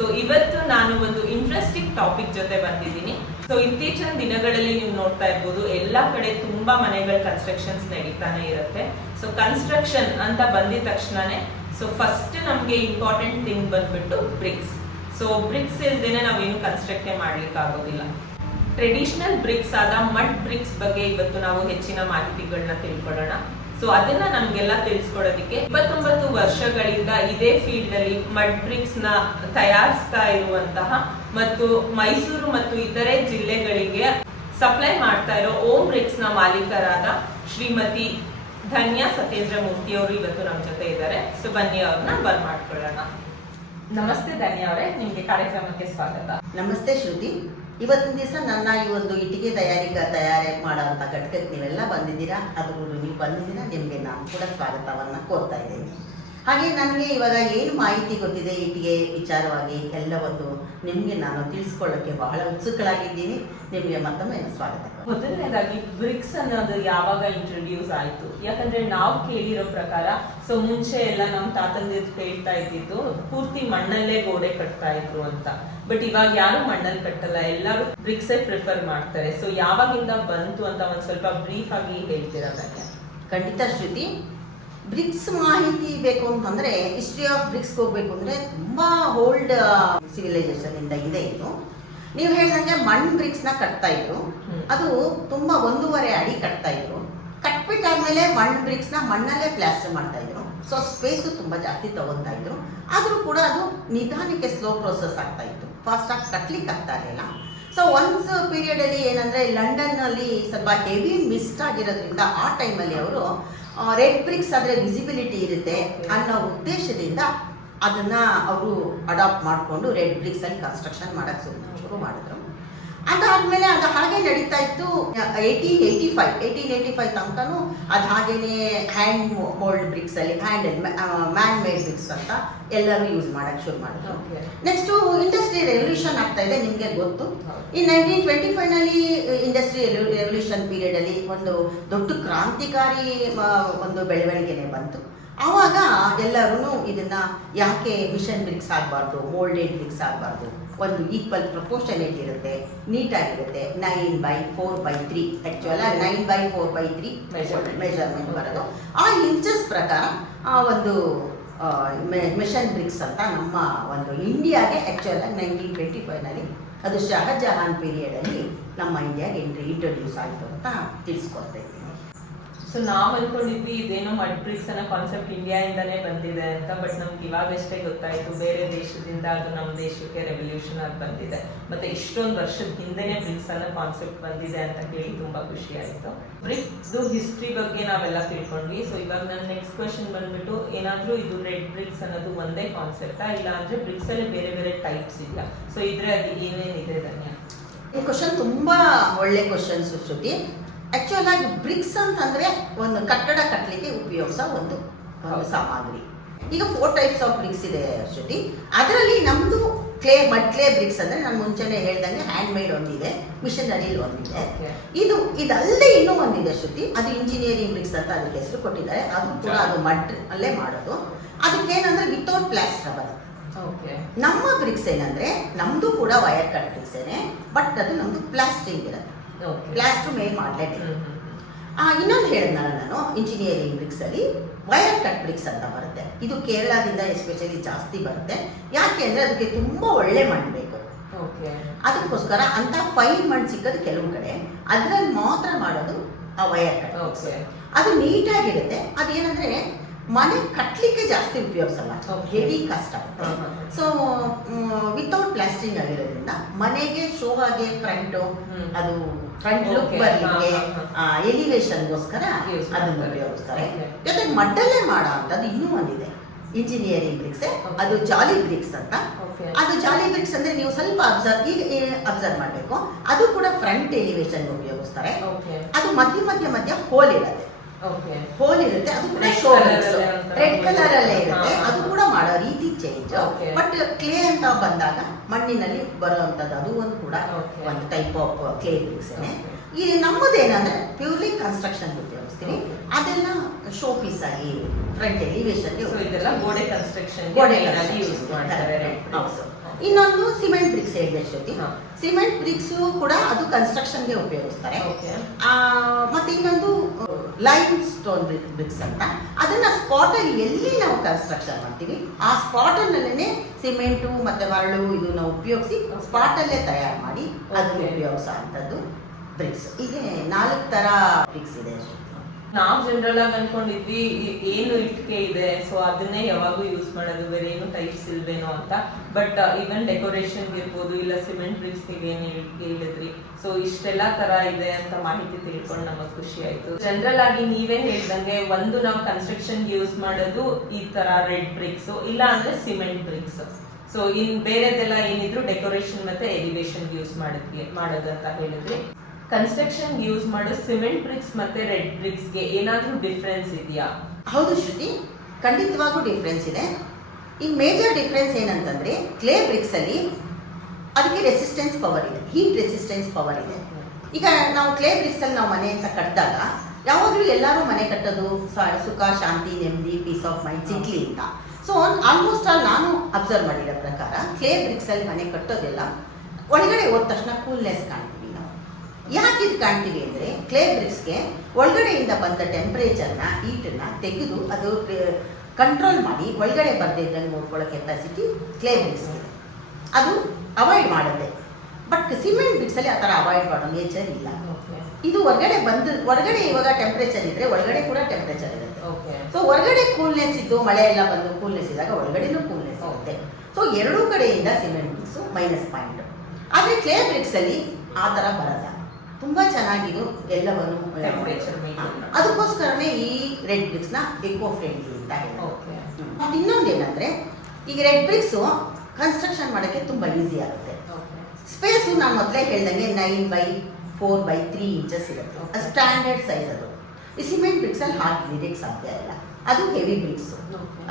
So ಇವತ್ತು ನಾನು ಒಂದು ಇಂಟ್ರೆಸ್ಟಿಂಗ್ ಟಾಪಿಕ್ ಜೊತೆ ಬಂದಿದ್ದೀನಿ. ಸೊ ಇತ್ತೀಚಿನ ದಿನಗಳಲ್ಲಿ ನೀವು ನೋಡ್ತಾ ಇರ್ಬೋದು, ಎಲ್ಲಾ ಕಡೆ ತುಂಬಾ ಮನೆಗಳ ಕನ್ಸ್ಟ್ರಕ್ಷನ್ಸ್ ನಡೀತಾನೆ ಇರುತ್ತೆ. ಸೊ ಕನ್ಸ್ಟ್ರಕ್ಷನ್ ಅಂತ ಬಂದಿದ ತಕ್ಷಣನೇ ಸೊ ಫಸ್ಟ್ ನಮ್ಗೆ ಇಂಪಾರ್ಟೆಂಟ್ ಥಿಂಗ್ ಬಂದ್ಬಿಟ್ಟು ಬ್ರಿಕ್ಸ್. ಸೊ ಬ್ರಿಕ್ಸ್ ಇಲ್ದೇನೆ ನಾವೇನು ಕನ್ಸ್ಟ್ರಕ್ಟೇ ಮಾಡ್ಲಿಕ್ಕೆ ಆಗೋದಿಲ್ಲ. ಟ್ರೆಡಿಷನಲ್ ಬ್ರಿಕ್ಸ್ ಆದ ಮಡ್ ಬ್ರಿಕ್ಸ್ ಬಗ್ಗೆ ಇವತ್ತು ನಾವು ಹೆಚ್ಚಿನ ಮಾಹಿತಿಗಳನ್ನ ತಿಳ್ಕೊಳ್ಳೋಣ. ಸೊ ಅದನ್ನ ನಮ್ಗೆಲ್ಲ ತಿಳಿಸ್ಕೊಡೋದಕ್ಕೆ 29 ವರ್ಷಗಳಿಂದ ಇದೇ ಫೀಲ್ಡ್ ಅಲ್ಲಿ ಮಡ್ ಬ್ರಿಕ್ಸ್ ನ ತಯಾರಿಸ್ತಾ ಇರುವಂತಹ ಮತ್ತು ಮೈಸೂರು ಮತ್ತು ಇತರೆ ಜಿಲ್ಲೆಗಳಿಗೆ ಸಪ್ಲೈ ಮಾಡ್ತಾ ಇರೋ ಓಂ ಬ್ರಿಕ್ಸ್ ನ ಮಾಲೀಕರಾದ ಶ್ರೀಮತಿ ಧನ್ಯ ಸತ್ಯೇಂದ್ರ ಮೂರ್ತಿ ಅವರು ಇವತ್ತು ನಮ್ಮ ಜೊತೆ ಇದ್ದಾರೆ. ಸೊ ಬನ್ನಿ ಅವ್ರನ್ನ ಬರ್ಮಾಡ್ಕೊಳ್ಳೋಣ. ನಮಸ್ತೆ ಧನ್ಯ ಅವರೇ, ನಿಮ್ಗೆ ಕಾರ್ಯಕ್ರಮಕ್ಕೆ ಸ್ವಾಗತ. ನಮಸ್ತೆ ಶ್ರುತಿ. ಇವತ್ತಿನ ದಿವಸ ನನ್ನ ಈ ಒಂದು ಇಟ್ಟಿಗೆ ತಯಾರಿ ಮಾಡೋಂಥ ಘಟಕಕ್ಕೆ ನೀವೆಲ್ಲ ಬಂದಿದ್ದೀರಾ. ಅದು ನೀವು ಬಂದಿದ್ದೀರಾ, ನಿಮಗೆ ನಾನು ಕೂಡ ಸ್ವಾಗತವನ್ನು ಕೋರ್ತಾ ಇದ್ದೇನೆ. ಹಾಗೆ ನನಗೆ ಇವಾಗ ಏನು ಮಾಹಿತಿ ಗೊತ್ತಿದೆ ಇಟ್ಟಿಗೆ ವಿಚಾರವಾಗಿ ಎಲ್ಲವತ್ತು ನಿಮಗೆ ನಾನು ತಿಳಿಸ್ಕೊಳ್ಳೋಕ್ಕೆ ಬಹಳ ಉತ್ಸುಕಳಾಗಿದ್ದೀನಿ. ನಿಮಗೆ ಮತ್ತೊಮ್ಮೆ ಸ್ವಾಗತ. ಮೊದಲನೇದಾಗಿ ಬ್ರಿಕ್ಸ್ ಅನ್ನೋದು ಯಾವಾಗ ಇಂಟ್ರೊಡ್ಯೂಸ್ ಆಯ್ತು? ಯಾಕಂದ್ರೆ ನಾವು ಕೇಳಿರೋ ಪ್ರಕಾರ ಸೊ ಮುಂಚೆ ಎಲ್ಲ ನಮ್ಮ ತಾತಂದಿರು ಹೇಳ್ತಾ ಇದ್ದಿದ್ದು ಪೂರ್ತಿ ಮಣ್ಣಲ್ಲೇ ಗೋಡೆ ಕಟ್ತಾ ಇದ್ರು ಅಂತ. ಬಟ್ ಇವಾಗ ಯಾರು ಮಣ್ಣಲ್ಲಿ ಕಟ್ಟಲ್ಲ, ಎಲ್ಲರೂ ಬ್ರಿಕ್ಸ್ ಪ್ರಿಫರ್ ಮಾಡ್ತಾರೆ. ಸೊ ಯಾವಾಗಿಂದ ಬಂತು ಅಂತ ಒಂದ್ ಸ್ವಲ್ಪ ಬ್ರೀಫ್ ಆಗಿ ಹೇಳ್ತೀರಾ? ಖಂಡಿತ ಶ್ರುತಿ. ಬ್ರಿಕ್ಸ್ ಮಾಹಿತಿ ಬೇಕು ಅಂತಂದ್ರೆ ಹಿಸ್ಟ್ರಿ ಆಫ್ ಬ್ರಿಕ್ಸ್ ಹೋಗ್ಬೇಕು ಅಂದ್ರೆ ತುಂಬಾ ಓಲ್ಡ್ ಸಿವಿಲೈಸೇಷನ್ ಇಂದ ಇದೆ ಇದು. ನೀವು ಹೇಳಿದಂಗೆ ಮಣ್ ಬ್ರಿಕ್ಸ್ ನ ಕಟ್ತಾ ಇದ್ರು. ಅದು ತುಂಬಾ 1.5 ಅಡಿ ಕಟ್ತಾ ಇದ್ರು. ಕಟ್ಬಿಟ್ಟಾದ್ಮೇಲೆ ಮಣ್ ಬ್ರಿಕ್ಸ್ ನ ಮಣ್ಣಲ್ಲೇ ಪ್ಲಾಸ್ಟರ್ ಮಾಡ್ತಾ ಇದ್ರು. ಸೊ ಸ್ಪೇಸ್ ತುಂಬಾ ಜಾಸ್ತಿ ತಗೊಂತಾ ಇದ್ರು. ಆದ್ರೂ ಕೂಡ ಅದು ನಿಧಾನಕ್ಕೆ ಸ್ಲೋ ಪ್ರೋಸೆಸ್ ಆಗ್ತಾ ಇತ್ತು. ಫಾಸ್ಟ್ ಆಗಿ ಕಟ್ಲಿಕ್ಕೆ ಆಗ್ತಾ ಇರಲಿಲ್ಲ. ಸೊ ಒಂದು ಪೀರಿಯಡ್ ಅಲ್ಲಿ ಏನಂದ್ರೆ ಲಂಡನ್ ಅಲ್ಲಿ ಸ್ವಲ್ಪ ಹೆವಿ ಮಿಸ್ಟ್ ಆಗಿರೋದ್ರಿಂದ ಆ ಟೈಮಲ್ಲಿ ಅವರು ರೆಡ್ ಬ್ರಿಕ್ಸ್ ಆದ್ರೆ ವಿಸಿಬಿಲಿಟಿ ಇರುತ್ತೆ ಅನ್ನೋ ಉದ್ದೇಶದಿಂದ ಅದನ್ನ ಅವರು ಅಡಾಪ್ಟ್ ಮಾಡಿಕೊಂಡು ರೆಡ್ ಬ್ರಿಕ್ಸ್ ಅಲ್ಲಿ ಕನ್ಸ್ಟ್ರಕ್ಷನ್ ಮಾಡಕ್ ಶುರು ಮಾಡಿದ್ರು. ಅದಾದ್ಮೇಲೆ ಅದು ಹಾಗೆ ನಡೀತಾ ಇತ್ತು. 1885 ತನಕನೂ ಅದು ಹಾಗೇನೆ ಹ್ಯಾಂಡ್ ಮೋಲ್ಡ್ ಬ್ರಿಕ್ಸ್ ಅಲ್ಲಿ ಮ್ಯಾನ್ ಮೇಡ್ ಬ್ರಿಕ್ಸ್ ಅಂತ ಎಲ್ಲರೂ ಯೂಸ್ ಮಾಡಕ್ ಶುರು ಮಾಡಿದ್ರು. ನೆಕ್ಸ್ಟ್ ಇಂಡಸ್ಟ್ರಿ ರೆವಲ್ಯೂಷನ್ ಆಗ್ತಾ ಇದೆ, ನಿಮ್ಗೆ ಗೊತ್ತು. ಈ 1925 ನಲ್ಲಿ ಇಂಡಸ್ಟ್ರಿ ರೆವಲ್ಯೂಷನ್ ಪೀರಿಯಡ್ ಅಲ್ಲಿ ಒಂದು ದೊಡ್ಡ ಕ್ರಾಂತಿಕಾರಿ ಒಂದು ಬೆಳವಣಿಗೆನೆ ಬಂತು. ಆವಾಗ ಎಲ್ಲರೂ ಇದನ್ನ ಯಾಕೆ ಮಿಷನ್ ಬ್ರಿಕ್ಸ್ ಆಗಬಾರ್ದು, ಮೋಲ್ಡೆಡ್ ಬ್ರಿಕ್ಸ್ ಆಗಬಾರ್ದು, ಒಂದು ಈಕ್ವಲ್ ಪ್ರಪೋರ್ಷನೇಟ್ ಇರುತ್ತೆ, ನೀಟಾಗಿರುತ್ತೆ. 9/4/3 ಆಕ್ಚುअल 9/4/3 ಮೆಜರ್ಮೆಂಟ್ ಬರೋದು. ಆ ಇಂಚಸ್ ಪ್ರಕಾರ ಒಂದು ಮಿಷನ್ ಬ್ರಿಕ್ಸ್ ಅಂತ ನಮ್ಮ ಒಂದು ಇಂಡಿಯಾಗೆ ಆಕ್ಚುअल 1925 ನಲ್ಲಿ ಅದು ಶಹಜಹಾನ್ ಪೀರಿಯಡ್ ಅಲ್ಲಿ ನಮ್ಮ ಇಂಡಿಯಾಗೆ ಇಂಟ್ರೊಡ್ಯೂಸ್ ಆಯಿತು ಅಂತ ತಿಳಿಸ್ಕೊಡ್ತಾ ಇದ್ದೀನಿ. ಸೊ ನಾವ್ ಅನ್ಕೊಂಡಿದ್ವಿ ಇದೇನೋ ಮಡ್ ಬ್ರಿಕ್ಸ್ ಅನ್ನೋ ಕಾನ್ಸೆಪ್ಟ್ ಇಂಡಿಯಾ ಇಂದಾನೇ ಬಂದಿದೆ ಅಂತ. ಬಟ್ ನಮ್ಗೆ ಇವಾಗಷ್ಟೇ ಗೊತ್ತಾಯ್ತು ಬೇರೆ ದೇಶದಿಂದ ಅದು ನಮ್ಮ ದೇಶಕ್ಕೆ ರೆವಲ್ಯೂಷನ್ ಆಗಿ ಬಂದಿದೆ. ಮತ್ತೆ ಇಷ್ಟೊಂದು ವರ್ಷದ ಹಿಂದೆನೆ ಬ್ರಿಕ್ಸ್ ಅನ್ನೋ ಕಾನ್ಸೆಪ್ಟ್ ಬಂದಿದೆ ಅಂತ ಕೇಳಿ ತುಂಬಾ ಖುಷಿ ಆಯ್ತು. ಬ್ರಿಕ್ಸ್ ಹಿಸ್ಟ್ರಿ ಬಗ್ಗೆ ನಾವೆಲ್ಲ ತಿಳ್ಕೊಂಡ್ವಿ. ಸೊ ಇವಾಗ ನನ್ನ ನೆಕ್ಸ್ಟ್ ಕ್ವೆಶನ್ ಬಂದ್ಬಿಟ್ಟು, ಏನಾದ್ರೂ ಇದು ರೆಡ್ ಬ್ರಿಕ್ಸ್ ಅನ್ನೋದು ಒಂದೇ ಕಾನ್ಸೆಪ್ಟಾ, ಇಲ್ಲ ಅಂದ್ರೆ ಬ್ರಿಕ್ಸ್ ಅಲ್ಲಿ ಬೇರೆ ಬೇರೆ ಟೈಪ್ಸ್ ಇದೆಯಾ? ಸೊ ಇದ್ರೆ ಅದು ಏನೇನಿದೆ ಧನ್ಯ? ಈ ಕ್ವಶನ್ ತುಂಬಾ ಒಳ್ಳೆ ಕ್ವಶನ್ ಶ್ರುತಿ. ಆಕ್ಚುಯಲ್ ಆಗಿ ಬ್ರಿಕ್ಸ್ ಅಂತಂದ್ರೆ ಒಂದು ಕಟ್ಟಡ ಕಟ್ಟಲಿಕ್ಕೆ ಉಪಯೋಗಿಸೋ ಒಂದು ಸಾಮಗ್ರಿ. ಈಗ 4 ಟೈಪ್ಸ್ ಆಫ್ ಬ್ರಿಕ್ಸ್ ಇದೆ ಶ್ರುತಿ. ಅದರಲ್ಲಿ ನಮ್ದು ಮಡ್ ಕ್ಲೇ ಬ್ರಿಕ್ಸ್ ಅಂದ್ರೆ ನಾನು ಮುಂಚೆನೆ ಹೇಳ್ದಂಗೆ ಹ್ಯಾಂಡ್ ಮೇಡ್ ಒಂದಿದೆ, ಮಿಷನರಿ ಒಂದಿದೆ. ಇದಲ್ಲದೆ ಇನ್ನೂ ಒಂದಿದೆ ಶ್ರುತಿ, ಅದು ಇಂಜಿನಿಯರಿಂಗ್ ಬ್ರಿಕ್ಸ್ ಅಂತ ಅದಕ್ಕೆ ಹೆಸರು ಕೊಟ್ಟಿದ್ದಾರೆ. ಅದು ಕೂಡ ಅದು ಮಡ್ ಅಲ್ಲೇ ಮಾಡೋದು. ಅದಕ್ಕೇನಂದ್ರೆ ವಿತೌಟ್ ಪ್ಲಾಸ್ಟರ್ ಬರುತ್ತೆ. ನಮ್ಮ ಬ್ರಿಕ್ಸ್ ಏನಂದ್ರೆ ನಮ್ದು ಕೂಡ ವೈರ್ ಕಟ್ ಬ್ರಿಕ್ಸ್ ಏನೆ, ಬಟ್ ಅದು ನಮ್ದು ಪ್ಲಾಸ್ಟಿಂಗ್ ಇರುತ್ತೆ. ಪ್ಲಾಸ್ಟರ್ ಮೇಲ್ ಮಾಡಲೇಬೇಕು. ಇನ್ನೊಂದು ಹೇಳಿದ್ನಲ್ಲ ನಾನು, ಇಂಜಿನಿಯರಿಂಗ್ ಬ್ರಿಕ್ಸ್ ಅಲ್ಲಿ ವೈರ್ ಕಟ್ ಬ್ರಿಕ್ಸ್ ಅಂತ ಬರುತ್ತೆ. ಇದು ಕೇರಳದಿಂದ ಎಸ್ಪೆಷಲಿ ಜಾಸ್ತಿ ಬರುತ್ತೆ. ಯಾಕೆ ಅಂದ್ರೆ ಅದಕ್ಕೆ ತುಂಬಾ ಒಳ್ಳೆ ಮಣ್ಣು ಬೇಕು. ಅದಕ್ಕೋಸ್ಕರ ಅಂತ ಫೈನ್ ಮಣ್ಣು ಸಿಕ್ಕೋದು ಕೆಲವು ಕಡೆ, ಅದ್ರಲ್ಲಿ ಮಾತ್ರ ಮಾಡೋದು ಆ ವೈರ್ ಕಟ್ ಬ್ರಿಕ್ಸ್. ಅದು ನೀಟಾಗಿರುತ್ತೆ. ಅದೇನಂದ್ರೆ ಮನೆ ಕಟ್ಲಿಕ್ಕೆ ಜಾಸ್ತಿ ಉಪಯೋಗಿಸಲ್ಲ, ಹೆವಿ ಕಷ್ಟ ಆಗುತ್ತೆ. ಸೊ ವಿತೌಟ್ ಪ್ಲಾಸ್ಟಿಂಗ್ ಆಗಿರೋದ್ರಿಂದ ಮನೆಗೆ ಶೋ ಆಗಿ ಅದು ಫ್ರಂಟ್ ಲುಕ್ ಬರಲಿಕ್ಕೆ ಎಲಿವೇಶನ್ಗೋಸ್ಕರ ಅದನ್ನು ಉಪಯೋಗಿಸ್ತಾರೆ. ಜೊತೆಗೆ ಮಡ್ಡಲ್ಲೇ ಮಾಡೋ ಅಂಥದ್ದು ಇನ್ನೂ ಒಂದಿದೆ, ಇಂಜಿನಿಯರಿಂಗ್ ಬ್ರಿಕ್ಸ್. ಅದು ಜಾಲಿ ಬ್ರಿಕ್ಸ್ ಅಂತ. ಅದು ಜಾಲಿ ಬ್ರಿಕ್ಸ್ ಅಂದ್ರೆ ನೀವು ಸ್ವಲ್ಪ ಅಬ್ಸರ್ವ್ ಮಾಡಬೇಕು. ಅದು ಕೂಡ ಫ್ರಂಟ್ ಎಲಿವೇಶನ್ ಉಪಯೋಗಿಸ್ತಾರೆ. ಅದು ಮಧ್ಯ ಹೋಲ್ ಇರುತ್ತೆ. ಅದು ಕೂಡ ಶೋ ರೆಡ್ ಕಲರ್ ಅಲ್ಲೇ ಇರುತ್ತೆ. ಅದು ಕೂಡ ಮಾಡೋ ರೀತಿ ಚೇಂಜ್. ಬಟ್ ಕ್ಲೇ ಅಂತ ಬಂದಾಗ ಮಣ್ಣಿನಲ್ಲಿ ಬರುವಂತದ್ದು ಅದು ಒಂದು ಕೂಡ ಒಂದು ಟೈಪ್ ಆಫ್ ಕ್ಲೇ ಬ್ರಿಕ್ಸ್. ಈ ನಮ್ಮದೇನಂದ್ರೆ ಪ್ಯೂರ್ಲಿ ಕನ್ಸ್ಟ್ರಕ್ಷನ್ ಉಪಯೋಗಿಸ್ತೀವಿ. ಅದೆಲ್ಲ ಶೋ ಪೀಸ್ ಆಗಿ ಫ್ರಂಟ್ ಎಲಿವೇಶನ್ ಗೋಡೆ ಕನ್ಸ್ಟ್ರಕ್ಷನ್ ಯೂಸ್ ಮಾಡ್ತಾರೆ. ಇನ್ನೊಂದು ಸಿಮೆಂಟ್ ಬ್ರಿಕ್ಸ್ ಹೇಳಿದೆ ಶ್ರುತಿ. ಹಾ. ಸಿಮೆಂಟ್ ಬ್ರಿಕ್ಸ್ ಕೂಡ ಅದು ಕನ್ಸ್ಟ್ರಕ್ಷನ್ಗೆ ಉಪಯೋಗಿಸ್ತಾರೆ. ಓಕೆ. ಮತ್ತೆ ಇನ್ನೊಂದು ಲೈಮ್ ಸ್ಟೋನ್ ಬ್ರಿಕ್ಸ್ ಅಂತ, ಅದನ್ನ ಸ್ಪಾಟ್ ಅಲ್ಲಿ ಎಲ್ಲಿ ನಾವು ಕನ್ಸ್ಟ್ರಕ್ಷನ್ ಮಾಡ್ತೀವಿ ಆ ಸ್ಪಾಟ್ ಅಲ್ಲೇ ಸಿಮೆಂಟು ಮತ್ತೆ ಮರಳು ಇದು ನಾವು ಉಪಯೋಗಿಸಿ ಸ್ಪಾಟ್ ಅಲ್ಲೇ ತಯಾರು ಮಾಡಿ ಅದನ್ನು ಉಪಯೋಗಿಸೋ ಅಂಥದ್ದು ಬ್ರಿಕ್ಸ್. ಹೀಗೆ 4 ತರ ಬ್ರಿಕ್ಸ್ ಇದೆ. ನಾವು ಜನರಲ್ ಆಗಿ ಅನ್ಕೊಂಡಿದ್ವಿ ಏನು ಇಟ್ಕೆ ಇದೆ ಸೊ ಅದನ್ನೇ ಯಾವಾಗೂ ಯೂಸ್ ಮಾಡೋದು, ಬೇರೆ ಏನು ಟೈಪ್ಸ್ ಇಲ್ವೇನೋ ಅಂತ. ಬಟ್ ಈವನ್ ಡೆಕೋರೇಷನ್ ಇರ್ಬೋದು, ಇಲ್ಲ ಸಿಮೆಂಟ್ ಬ್ರಿಕ್ಸ್ ನೀವೇನು ಹೇಳಿದ್ರಿ, ಸೊ ಇಷ್ಟೆಲ್ಲಾ ತರ ಇದೆ ಅಂತ ಮಾಹಿತಿ ತಿಳ್ಕೊಂಡು ನಮಗ್ ಖುಷಿ ಆಯ್ತು. ಜನರಲ್ ಆಗಿ ನೀವೇ ಹೇಳ್ದಂಗೆ ಒಂದು ನಾವು ಕನ್ಸ್ಟ್ರಕ್ಷನ್ ಯೂಸ್ ಮಾಡೋದು ಈ ತರ ರೆಡ್ ಬ್ರಿಕ್ಸ್, ಇಲ್ಲ ಅಂದ್ರೆ ಸಿಮೆಂಟ್ ಬ್ರಿಕ್ಸ್. ಸೊ ಇನ್ ಬೇರೆದೆಲ್ಲ ಏನಿದ್ರು ಡೆಕೋರೇಷನ್ ಮತ್ತೆ ಎಲಿವೇಶನ್ ಯೂಸ್ ಮಾಡೋದು ಅಂತ ಹೇಳಿದ್ರಿ. ಕನ್ಸ್ಟ್ರಕ್ಷನ್ ಯೂಸ್ ಮಾಡೋ ಸಿಮೆಂಟ್ ಬ್ರಿಕ್ಸ್ ಮತ್ತೆ ರೆಡ್ ಬ್ರಿಕ್ಸ್ ಗೆ ಏನಾದ್ರೂ ಡಿಫ್ರೆನ್ಸ್ ಇದೆಯಾ? ಹೌದು ಶ್ರುತಿ, ಖಂಡಿತವಾಗೂ ಡಿಫ್ರೆನ್ಸ್ ಇದೆ. ಈ ಮೇಜರ್ ಡಿಫ್ರೆನ್ಸ್ ಏನಂತಂದ್ರೆ ಕ್ಲೇ ಬ್ರಿಕ್ಸ್ ಅಲ್ಲಿ ಅದಕ್ಕೆ ರೆಸಿಸ್ಟೆನ್ಸ್ ಪವರ್ ಇದೆ, ಹೀಟ್ ರೆಸಿಸ್ಟೆನ್ಸ್ ಪವರ್ ಇದೆ. ಈಗ ನಾವು ಕ್ಲೇ ಬ್ರಿಕ್ಸ್ ಅಲ್ಲಿ ನಾವು ಮನೆ ಅಂತ ಕಟ್ಟಿದಾಗ ಯಾವಾಗಲೂ ಎಲ್ಲರೂ ಮನೆ ಕಟ್ಟೋದು ಸುಖ ಶಾಂತಿ ನೆಮ್ಮದಿ ಪೀಸ್ ಆಫ್ ಮೈಂಡ್ ಸಿಗ್ಲಿ ಅಂತ. ಸೊ ಆಲ್ಮೋಸ್ಟ್ ಆಲ್ ನಾನು ಅಬ್ಸರ್ವ್ ಮಾಡಿರೋ ಪ್ರಕಾರ ಕ್ಲೇ ಬ್ರಿಕ್ಸ್ ಅಲ್ಲಿ ಮನೆ ಕಟ್ಟೋದೆಲ್ಲ ಒಳಗಡೆ ಹೋದ ತಕ್ಷಣ ಕೂಲ್ನೆಸ್ ಕಾಣ್ತೀವಿ ನಾವು. ಯಾಕೆ ಇದು ಕಾಣ್ತೀವಿ ಅಂದರೆ ಕ್ಲೇ ಬ್ರಿಕ್ಸ್ಗೆ ಒಳಗಡೆಯಿಂದ ಬಂದ ಟೆಂಪ್ರೇಚರ್ನ ಹೀಟನ್ನ ತೆಗೆದು ಅದು ಕಂಟ್ರೋಲ್ ಮಾಡಿ ಒಳಗಡೆ ಬರ್ದಿದ್ದಂಗೆ ನೋಡ್ಕೊಳ್ಳೋ ಕೆಪಾಸಿಟಿ ಕ್ಲೇ ಬ್ರಿಕ್ಸ್ಗೆ ಅದು ಅವಾಯ್ಡ್ ಮಾಡುತ್ತೆ. ಬಟ್ ಸಿಮೆಂಟ್ ಬ್ರಿಕ್ಸಲ್ಲಿ ಆ ಥರ ಅವಾಯ್ಡ್ ಮಾಡೋ ನೇಚರ್ ಇಲ್ಲ. ಇದು ಹೊರಗಡೆ ಇವಾಗ ಟೆಂಪ್ರೇಚರ್ ಇದ್ರೆ ಒಳಗಡೆ ಕೂಡ ಟೆಂಪ್ರೇಚರ್ ಇರುತ್ತೆ. ಸೊ ಹೊರಗಡೆ ಕೂಲ್ನೆಸ್ ಇದ್ದು ಮಳೆ ಎಲ್ಲ ಬಂದು ಕೂಲ್ನೆಸ್ ಇದ್ದಾಗ ಒಳಗಡೆನೂ ಕೂಲ್ನೆಸ್ ಇರುತ್ತೆ. ಸೊ ಎರಡೂ ಕಡೆಯಿಂದ ಸಿಮೆಂಟ್ ಬ್ರಿಕ್ಸ್ ಮೈನಸ್ ಪಾಯಿಂಟ್. ಆದರೆ ಕ್ಲೇ ಬ್ರಿಕ್ಸ್ ಅಲ್ಲಿ ಆ ಥರ ಬರಲ್ಲ, ತುಂಬಾ ಚೆನ್ನಾಗಿದು ಎಲ್ಲವನ್ನು. ಅದಕ್ಕೋಸ್ಕರನೇ ಈ ರೆಡ್ ಬ್ರಿಕ್ಸ್ ನ ಎಕೋ ಫ್ರೆಂಡ್ಲಿ ಅಂತ ಹೇಳಿ. ಇನ್ನೊಂದೇನಂದ್ರೆ ಈಗ ರೆಡ್ ಬ್ರಿಕ್ಸ್ ಕನ್ಸ್ಟ್ರಕ್ಷನ್ ಮಾಡೋಕ್ಕೆ ತುಂಬಾ ಈಸಿ ಆಗುತ್ತೆ. ಸ್ಪೇಸು ನಾನು ಮೊದಲೇ ಹೇಳ್ದಂಗೆ 9x4x3 ಇಂಚಸ್ ಇರುತ್ತೆ, ಸ್ಟ್ಯಾಂಡರ್ಡ್ ಸೈಜ್ ಅದು. ಈ ಸಿಮೆಂಟ್ ಬ್ರಿಕ್ಸ್ ಅಲ್ಲಿ ಹಾಗೆ ಇರಕ್ಕೆ ಸಾಧ್ಯ ಇಲ್ಲ, ಅದು ಹೆವಿ ಬ್ರಿಕ್ಸ್.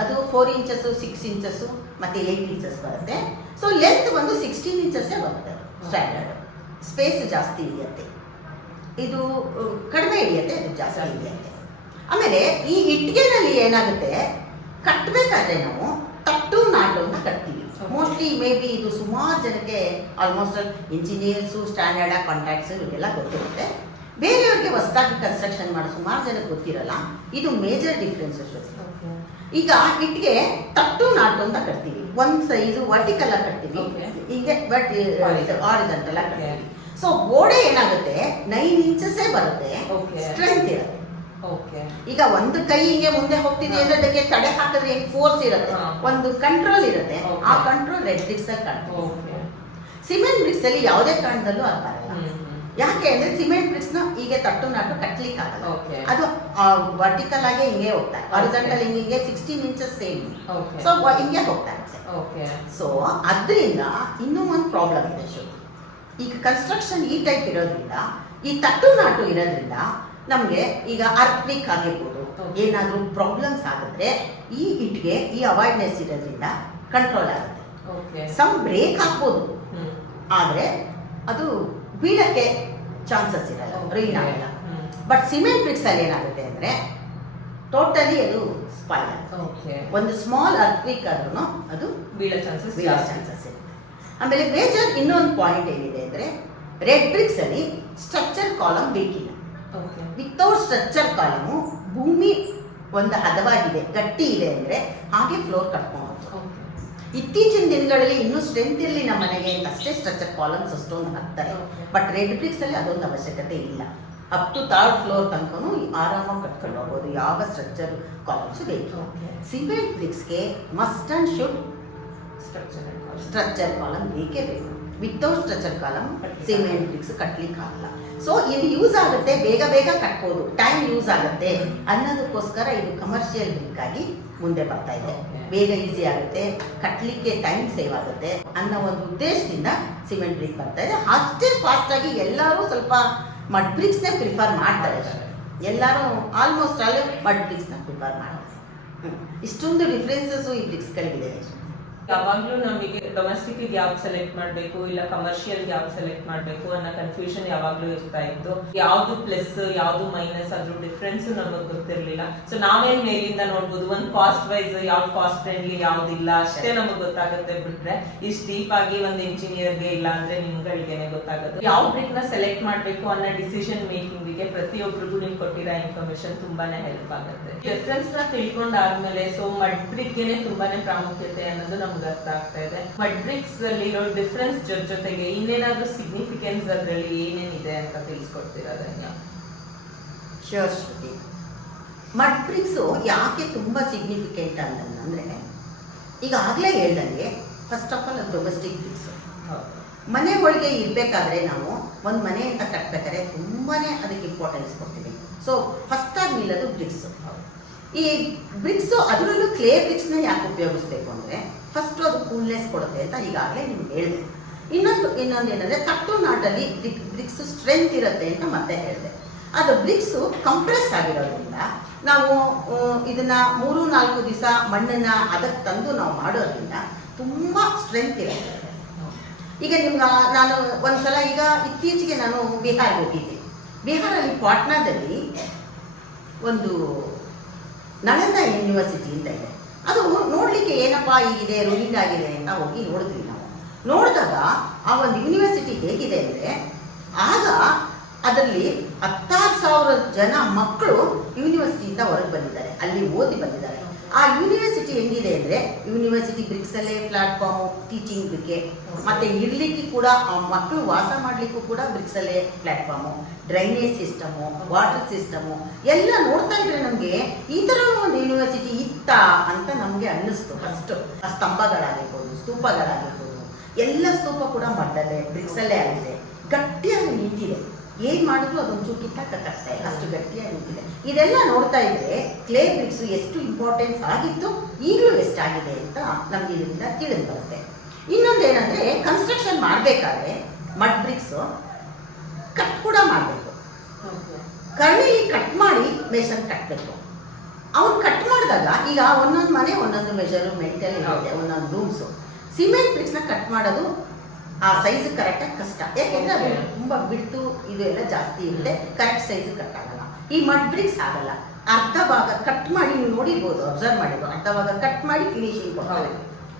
ಅದು 4 ಇಂಚಸ್ 6 ಇಂಚಸ್ ಮತ್ತೆ 8 ಇಂಚಸ್ ಬರುತ್ತೆ. ಸೊ ಲೆಂತ್ ಒಂದು 16 ಇಂಚಸ್ಸೇ ಬರುತ್ತೆ ಸ್ಟ್ಯಾಂಡರ್ಡ್. ಸ್ಪೇಸ್ ಜಾಸ್ತಿ ಹಿಡಿಯುತ್ತೆ, ಇದು ಕಡಿಮೆ ಹಿಡಿಯುತ್ತೆ, ಅದು ಜಾಸ್ತಿ ಹಿಡಿಯುತ್ತೆ. ಆಮೇಲೆ ಈ ಇಟ್ಟಿಗೆನಲ್ಲಿ ಏನಾಗುತ್ತೆ, ಕಟ್ಟಬೇಕಾದ್ರೆ ನಾವು ತಟ್ಟು ನಾಟು ಅಂತ ಕಟ್ತೀವಿ. ಮೋಸ್ಟ್ಲಿ ಮೇ ಬಿ ಇದು ಸುಮಾರು ಜನಕ್ಕೆ ಆಲ್ಮೋಸ್ಟ್ ಇಂಜಿನಿಯರ್ಸು ಸ್ಟ್ಯಾಂಡರ್ಡ್ ಕಾಂಟ್ರಾಕ್ಟ್ಸ್ ಇವರಿಗೆಲ್ಲ ಗೊತ್ತಿರುತ್ತೆ. ಬೇರೆಯವ್ರಿಗೆ ಹೊಸದಾಗಿ ಕನ್ಸ್ಟ್ರಕ್ಷನ್ ಮಾಡೋ ಸುಮಾರು ಜನಕ್ಕೆ ಗೊತ್ತಿರಲ್ಲ. ಇದು ಮೇಜರ್ ಡಿಫ್ರೆನ್ಸ್. ಈಗ ಇಟ್ಟಿಗೆ ತಟ್ಟು ನಾಟು ಅಂತ ಕಟ್ತೀವಿ, ಒಂದು ಸೈಜು ವರ್ಟಿಕಲ್ ಆಗಿ ಕಟ್ತೀವಿ, ಹೀಗೆ ಹಾರಿಜಾಂಟಲ್ ಆಗಿ ಕಟ್ತೀವಿ. ಸೊ ಗೋಡೆ ಏನಾಗುತ್ತೆ 9 ಇಂಚಸ್ಸೇ ಬರುತ್ತೆ, ಸ್ಟ್ರೆಂತ್ ಇರುತ್ತೆ. ಈಗ ಒಂದು ಕೈ ಹಿಂಗೆ ಮುಂದೆ ಹೋಗ್ತಿದೆ ಅಂದ್ರೆ ಅದಕ್ಕೆ ತಡೆ ಹಾಕಿದ್ರೆ ಫೋರ್ಸ್ ಇರುತ್ತೆ, ಒಂದು ಕಂಟ್ರೋಲ್ ಇರುತ್ತೆ. ಆ ಕಂಟ್ರೋಲ್ ರೆಡ್ ಬ್ರಿಕ್ಸ್ ಅಲ್ಲಿ ಕಾಣ್ತೀವಿ. ಸಿಮೆಂಟ್ ಬ್ರಿಕ್ಸ್ ಅಲ್ಲಿ ಯಾವುದೇ ಕಾರಣದಲ್ಲೂ ಅದು ಬರಲ್ಲ. ಯಾಕೆ ಅಂದ್ರೆ ಸಿಮೆಂಟ್ ಬ್ರಿಕ್ಸ್ ನ ಹೀಗೆ ತಟ್ಟು ನಾಟು ಕಟ್ಲಿಕ್ಕೆ ಆಗಲ್ಲ, ಅದು ವರ್ಟಿಕಲ್ ಆಗಿ ಹಿಂಗೆ ಹೋಗ್ತಾ ಇದೆ, ಹಾರಿಜಾಂಟಲ್ ಹಿಂಗೆ 16 ಇಂಚಸ್ ಸೇಮ್. ಸೊ ಹಿಂಗೆ ಹೋಗ್ತಾ ಇರುತ್ತೆ. ಸೊ ಅದರಿಂದ ಇನ್ನೂ ಒಂದು ಪ್ರಾಬ್ಲಮ್ ಇದೆ ಶ್ರುತಿ. ಈಗ ಕನ್ಸ್ಟ್ರಕ್ಷನ್ ಈ ಟೈಪ್ ಇರೋದ್ರಿಂದ, ಈ ತಟ್ಟು ನಾಟು ಇರೋದ್ರಿಂದ ನಮಗೆ ಈಗ ಅರ್ಥ್ಕ್ವೇಕ್ ಆಗಿರ್ಬೋದು, ಏನಾದರೂ ಪ್ರಾಬ್ಲಮ್ಸ್ ಆಗಿದ್ರೆ ಈ ಇಟ್ಗೆ ಈ ಅವಾಯ್ಡ್ನೆಸ್ ಇರೋದ್ರಿಂದ ಕಂಟ್ರೋಲ್ ಆಗುತ್ತೆ. ಸಮ್ ಬ್ರೇಕ್ ಹಾಕ್ಬೋದು, ಆದರೆ ಅದು ಬೀಳಕ್ಕೆ ಚಾನ್ಸಸ್ ಇರಲ್ಲ, ರೈನ್ ಆಗಲ್ಲ. ಬಟ್ ಸಿಮೆಂಟ್ ಬ್ರಿಕ್ಸ್ ಅಲ್ಲಿ ಏನಾಗುತ್ತೆ ಅಂದ್ರೆ ಟೋಟಲಿ ಅದು ಸ್ಪಾಯ್ಲ್ ಆಗುತ್ತೆ. ಒಂದು ಸ್ಮಾಲ್ ಅರ್ಥ್ಕ್ವೇಕ್ ಆದ್ರೂ ಅದು ಬೀಳೋ ಚಾನ್ಸಸ್ ಇರುತ್ತೆ. ಆಮೇಲೆ ಮೇಜರ್ ಇನ್ನೊಂದು ಪಾಯಿಂಟ್ ಏನಿದೆ ಅಂದ್ರೆ ರೆಡ್ ಬ್ರಿಕ್ಸ್ ಅಲ್ಲಿ ಸ್ಟ್ರಕ್ಚರ್ ಕಾಲಮ್ ಬೇಕಿಲ್ಲ. ವಿತೌಟ್ ಸ್ಟ್ರಕ್ಚರ್ ಕಾಲಮು ಭೂಮಿ ಒಂದು ಹದವಾಗಿದೆ, ಗಟ್ಟಿ ಇದೆ ಅಂದ್ರೆ ಹಾಗೆ ಫ್ಲೋರ್ ಕಟ್ಕೊಂಡು ಇತ್ತೀಚಿನ ದಿನಗಳಲ್ಲಿ ಇನ್ನೂ ಸ್ಟ್ರೆಂತ್ ಇರಲಿ ನಮ್ಮ ಮನೆಗೆ ಅಂತ ಅಷ್ಟೇ ಸ್ಟ್ರಕ್ಚರ್ ಕಾಲಮ್ಸ್ ಅಷ್ಟೊಂದು ಹಾಕ್ತಾರೆ. ಬಟ್ ರೆಡ್ ಬ್ರಿಕ್ಸ್ ಅಲ್ಲಿ ಅದೊಂದು ಅವಶ್ಯಕತೆ ಇಲ್ಲ. ಅಪ್ ಟು 3rd ಫ್ಲೋರ್ ತನಕನೂ ಆರಾಮಾಗಿ ಕಟ್ಕೊಂಡು ಹೋಗ್ಬೋದು, ಯಾವ ಸ್ಟ್ರಕ್ಚರ್ ಕಾಲಮ್ಸ್ ಬೇಕು. ಸಿಮೆಂಟ್ ಬ್ರಿಕ್ಸ್ಗೆ must and should structure column ಬೇಕೇ ಬೇಕು. Without structure column cement bricks ಕಟ್ಲಿಕ್ಕೆ ಆಗಲ್ಲ. ಸೊ ಇದು ಯೂಸ್ ಆಗುತ್ತೆ, ಬೇಗ ಬೇಗ ಕಟ್ಬೋದು, ಟೈಮ್ ಯೂಸ್ ಆಗುತ್ತೆ ಅನ್ನೋದಕ್ಕೋಸ್ಕರ ಇದು ಕಮರ್ಷಿಯಲ್ ಬ್ರಿಕ್ ಆಗಿ ಮುಂದೆ ಬರ್ತಾ ಇದೆ. ಬೇಗ ಈಸಿ ಆಗುತ್ತೆ, ಕಟ್ಲಿಕ್ಕೆ ಟೈಮ್ ಸೇವ್ ಆಗುತ್ತೆ ಅನ್ನೋ ಒಂದು ಉದ್ದೇಶದಿಂದ ಸಿಮೆಂಟ್ ಬ್ರಿಕ್ ಬರ್ತಾ ಇದೆ. ಅಷ್ಟೇ ಫಾಸ್ಟ್ ಆಗಿ ಎಲ್ಲರೂ ಸ್ವಲ್ಪ ಮಡ್ ಬ್ರಿಕ್ಸ್ನೇ ಪ್ರಿಫರ್ ಮಾಡ್ತಾರೆ. ಎಲ್ಲರೂ ಆಲ್ಮೋಸ್ಟ್ ಆಲ್ ಮಡ್ ಬ್ರಿಕ್ಸ್ನ ಪ್ರಿಫರ್ ಮಾಡ್ತಾರೆ. ಇಷ್ಟೊಂದು ಡಿಫ್ರೆನ್ಸಸ್ ಈ ಬ್ರಿಕ್ಸ್ಗಳಿದೆ. ಯಾವಾಗ್ಲೂ ನಮಗೆ ಡೊಮೆಸ್ಟಿಕ್ ಯಾವ್ದು ಸೆಲೆಕ್ಟ್ ಮಾಡ್ಬೇಕು ಇಲ್ಲ ಕಮರ್ಷಿಯಲ್ ಯಾವ್ದು ಸೆಲೆಕ್ಟ್ ಮಾಡ್ಬೇಕು ಅನ್ನೋ ಕನ್ಫ್ಯೂಷನ್ ಯಾವಾಗ್ಲೂ ಇರ್ತಾ ಇತ್ತು. ಯಾವ್ದು ಪ್ಲಸ್ ಯಾವ್ದು ಮೈನಸ್ ಅದ್ರ ಡಿಫ್ರೆನ್ಸ್ ನಮಗ್ ಗೊತ್ತಿರ್ಲಿಲ್ಲ. ಸೊ ನಾವೇನ್ ಮೇಲಿಂದ ನೋಡ್ಬೋದು, ಒಂದ್ ಕಾಸ್ಟ್ ವೈಸ್ ಯಾವ್ದು ಕಾಸ್ಟ್ ಫ್ರೆಂಡ್ಲಿ ಯಾವ್ದಿಲ್ಲ ಅಷ್ಟೇ ನಮಗ್ ಗೊತ್ತಾಗುತ್ತೆ. ಬಿಟ್ರೆ ಇಷ್ಟು ಡೀಪ್ ಆಗಿ ಒಂದ್ ಇಂಜಿನಿಯರ್ಗೆ ಇಲ್ಲ ಅಂದ್ರೆ ನಿಮ್ಗಳಿಗೆನೆ ಗೊತ್ತಾಗುತ್ತೆ. ಯಾವ ಬ್ರಿಕ್ ನ ಸೆಲೆಕ್ಟ್ ಮಾಡ್ಬೇಕು ಅನ್ನೋ ಡಿಸಿಷನ್ ಮೇಕಿಂಗ್ ಗೆ ಪ್ರತಿಯೊಬ್ಬರಿಗೂ ನೀವು ಕೊಟ್ಟಿರೋ ಇನ್ಫಾರ್ಮೇಶನ್ ತುಂಬಾನೇ ಹೆಲ್ಪ್ ಆಗುತ್ತೆ. ರೆಫರೆನ್ಸ್ ನ ತಿಳ್ಕೊಂಡಾದ್ಮೇಲೆ ಸೊ ಮಡ್ ಬ್ರಿಕ್ ಗೆನೆ ತುಂಬಾನೇ ಪ್ರಾಮುಖ್ಯತೆ ಅನ್ನೋದು ನಮ್ಗೆ ಅರ್ಥ ಆಗ್ತಾ ಇದೆ. ಮಡ್ ಬ್ರಿಕ್ಸ್ ಅಲ್ಲಿ ಇರೋ ಡಿಫ್ರೆನ್ಸ್ ಜೊತೆಗೆ ಇನ್ನೇನಾದ್ರೂ ಸಿಗ್ನಿಫಿಕೆನ್ಸ್ ಅದ್ರಲ್ಲಿ ಏನೇನಿದೆ ಅಂತ ತಿಳಿಸ್ಕೊಡ್ತೀರಾ Dhanya? Sure Shruti. Mud bricks ಯಾಕೆ ತುಂಬಾ ಸಿಗ್ನಿಫಿಕೆಂಟ್ ಅಂತಂದ್ರೆ, ಈಗ ಆಗ್ಲೇ ಹೇಳ್ದಂಗೆ first of all domestic bricks ಮನೆ ಒಳಗೆ ಇರ್ಬೇಕಾದ್ರೆ ನಾವು ಒಂದು ಮನೆ ಅಂತ ಕಟ್ಬೇಕಾದ್ರೆ ತುಂಬಾನೇ ಅದಕ್ಕೆ ಇಂಪಾರ್ಟೆನ್ಸ್ ಕೊಡ್ತೀವಿ. ಸೊ ಫಸ್ಟ್ ಆಗಿ ನಿಲ್ಲೋದು ಬ್ರಿಕ್ಸ್. ಈ ಬ್ರಿಕ್ಸ್ ಅದರಲ್ಲೂ ಕ್ಲೇ ಬ್ರಿಕ್ಸ್ನ ಯಾಕೆ ಉಪಯೋಗಿಸ್ಬೇಕು ಅಂದರೆ, ಫಸ್ಟ್ ಅದು ಕೂಲ್ನೆಸ್ ಕೊಡುತ್ತೆ ಅಂತ ಈಗಾಗಲೇ ನಿಮ್ಗೆ ಹೇಳಿದೆ. ಇನ್ನೊಂದು ಏನಂದರೆ ತಟ್ಟು ನಾಟಲ್ಲಿ ಬ್ರಿಕ್ಸ್ ಸ್ಟ್ರೆಂತ್ ಇರುತ್ತೆ ಅಂತ ಮತ್ತೆ ಹೇಳಿದೆ. ಅದು ಬ್ರಿಕ್ಸು ಕಂಪ್ರೆಸ್ ಆಗಿರೋದ್ರಿಂದ ನಾವು ಇದನ್ನ 3-4 ದಿವಸ ಮಣ್ಣನ್ನು ಅದಕ್ಕೆ ತಂದು ನಾವು ಮಾಡೋದ್ರಿಂದ ತುಂಬ ಸ್ಟ್ರೆಂತ್ ಇರುತ್ತೆ. ಈಗ ನಿಮ್ಗೆ ನಾನು ಒಂದ್ಸಲ ಈಗ ಇತ್ತೀಚೆಗೆ ನಾನು ಬಿಹಾರ್ಗೆ ಹೋಗಿದ್ದೆ. ಬಿಹಾರಲ್ಲಿ ಪಾಟ್ನಾದಲ್ಲಿ ಒಂದು ನಳಂದ ಯೂನಿವರ್ಸಿಟಿ ಅಂತ ಇದೆ. ಅದು ನೋಡಲಿಕ್ಕೆ ಏನಪ್ಪಾ ಹೀಗಿದೆ, ರೂಲಿಂಗ್ ಆಗಿದೆ ಅಂತ ಹೋಗಿ ನೋಡಿದ್ವಿ ನಾವು. ನೋಡಿದಾಗ ಆ ಒಂದು ಯೂನಿವರ್ಸಿಟಿ ಹೇಗಿದೆ ಅಂದರೆ, ಆಗ ಅದರಲ್ಲಿ 16,000 ಜನ ಮಕ್ಕಳು ಯೂನಿವರ್ಸಿಟಿಯಿಂದ ಹೊರಗೆ ಬಂದಿದ್ದಾರೆ, ಅಲ್ಲಿ ಓದಿ ಬಂದಿದ್ದಾರೆ. ಆ ಯೂನಿವರ್ಸಿಟಿ ಹೆಂಗಿದೆ ಅಂದರೆ, ಯೂನಿವರ್ಸಿಟಿ ಬ್ರಿಕ್ಸಲ್ಲೇ ಪ್ಲಾಟ್ಫಾರ್ಮು, ಟೀಚಿಂಗ್ ಬ್ರಿಕ್ಕೆ, ಮತ್ತೆ ಇರ್ಲಿಕ್ಕೆ ಕೂಡ ಆ ಮಕ್ಕಳು ವಾಸ ಮಾಡಲಿಕ್ಕೂ ಕೂಡ ಬ್ರಿಕ್ಸಲ್ಲೇ platform, drainage system, water system ಎಲ್ಲ ನೋಡ್ತಾ ಇದ್ರೆ ನಮಗೆ ಈ ಥರನೂ ಒಂದು ಯೂನಿವರ್ಸಿಟಿ ಇತ್ತ ಅಂತ ನಮಗೆ ಅನ್ನಿಸ್ತು. ಫಸ್ಟು ಆ ಸ್ತಂಭಗಳಾಗಿರ್ಬೋದು, ಸ್ತೂಪಗಳಾಗಿರ್ಬೋದು, ಎಲ್ಲ ಸ್ತೂಪ ಕೂಡ ಮಣ್ಣಲ್ಲೇ ಬ್ರಿಕ್ಸಲ್ಲೇ ಆಗಿದೆ, ಗಟ್ಟಿಯಾಗಿ ನಿಂತಿದೆ. ಏನು ಮಾಡಿದ್ರು ಅದೊಂದು ಚೂರು ಕಿತ್ತಾಕತ್ತೆ, ಅಷ್ಟು ಗಟ್ಟಿಯಾಗಿ ನಿಂತಿದೆ. ಇದೆಲ್ಲ ನೋಡ್ತಾ ಇದ್ರೆ ಕ್ಲೇ ಬ್ರಿಕ್ಸ್ ಎಷ್ಟು ಇಂಪಾರ್ಟೆನ್ಸ್ ಆಗಿತ್ತು, ಈಗಲೂ ಎಷ್ಟಾಗಿದೆ ಅಂತ ನಮ್ಗೆ ಇದರಿಂದ ತಿಳಿದು ಬರುತ್ತೆ. ಇನ್ನೊಂದೇನಂದ್ರೆ, ಕನ್ಸ್ಟ್ರಕ್ಷನ್ ಮಾಡಬೇಕಾದ್ರೆ ಮಡ್ ಬ್ರಿಕ್ಸ್ ಕಟ್ ಕೂಡ ಮಾಡಬೇಕು. ಕರ್ಣಿಲಿ ಕಟ್ ಮಾಡಿ ಮೇಸನ್ ಕಟ್ಟಬೇಕು. ಅವ್ನು ಕಟ್ ಮಾಡಿದಾಗ ಈಗ ಒಂದೊಂದು ಮನೆ ಒಂದೊಂದು ಮೆಜರ್ಮೆಂಟಲ್ಲಿ ಇರುತ್ತೆ, ಒಂದೊಂದು ರೂಮ್ಸು. ಸಿಮೆಂಟ್ ಬ್ರಿಕ್ಸ್ನ ಕಟ್ ಮಾಡೋದು ಆ ಸೈಜ್ ಕರೆಕ್ಟಾಗಿ ಕಷ್ಟ, ಯಾಕೆಂದ್ರೆ ಅದು ತುಂಬ ಬಿಡ್ತು ಇದು ಎಲ್ಲ ಜಾಸ್ತಿ ಇರುತ್ತೆ, ಕರೆಕ್ಟ್ ಸೈಜ್ ಕಟ್ ಆಗಲ್ಲ. ಈ ಮಡ್ ಬ್ರಿಕ್ಸ್ ಆಗಲ್ಲ, ಅರ್ಧ ಭಾಗ ಕಟ್ ಮಾಡಿ ನೀವು ನೋಡಿರ್ಬೋದು, ಅಬ್ಸರ್ವ್ ಮಾಡಿರ್ಬೋದು, ಅರ್ಧ ಭಾಗ ಕಟ್ ಮಾಡಿ ಫಿನಿಶಿಂಗ್ ಕೊಡ್ತಾರೆ.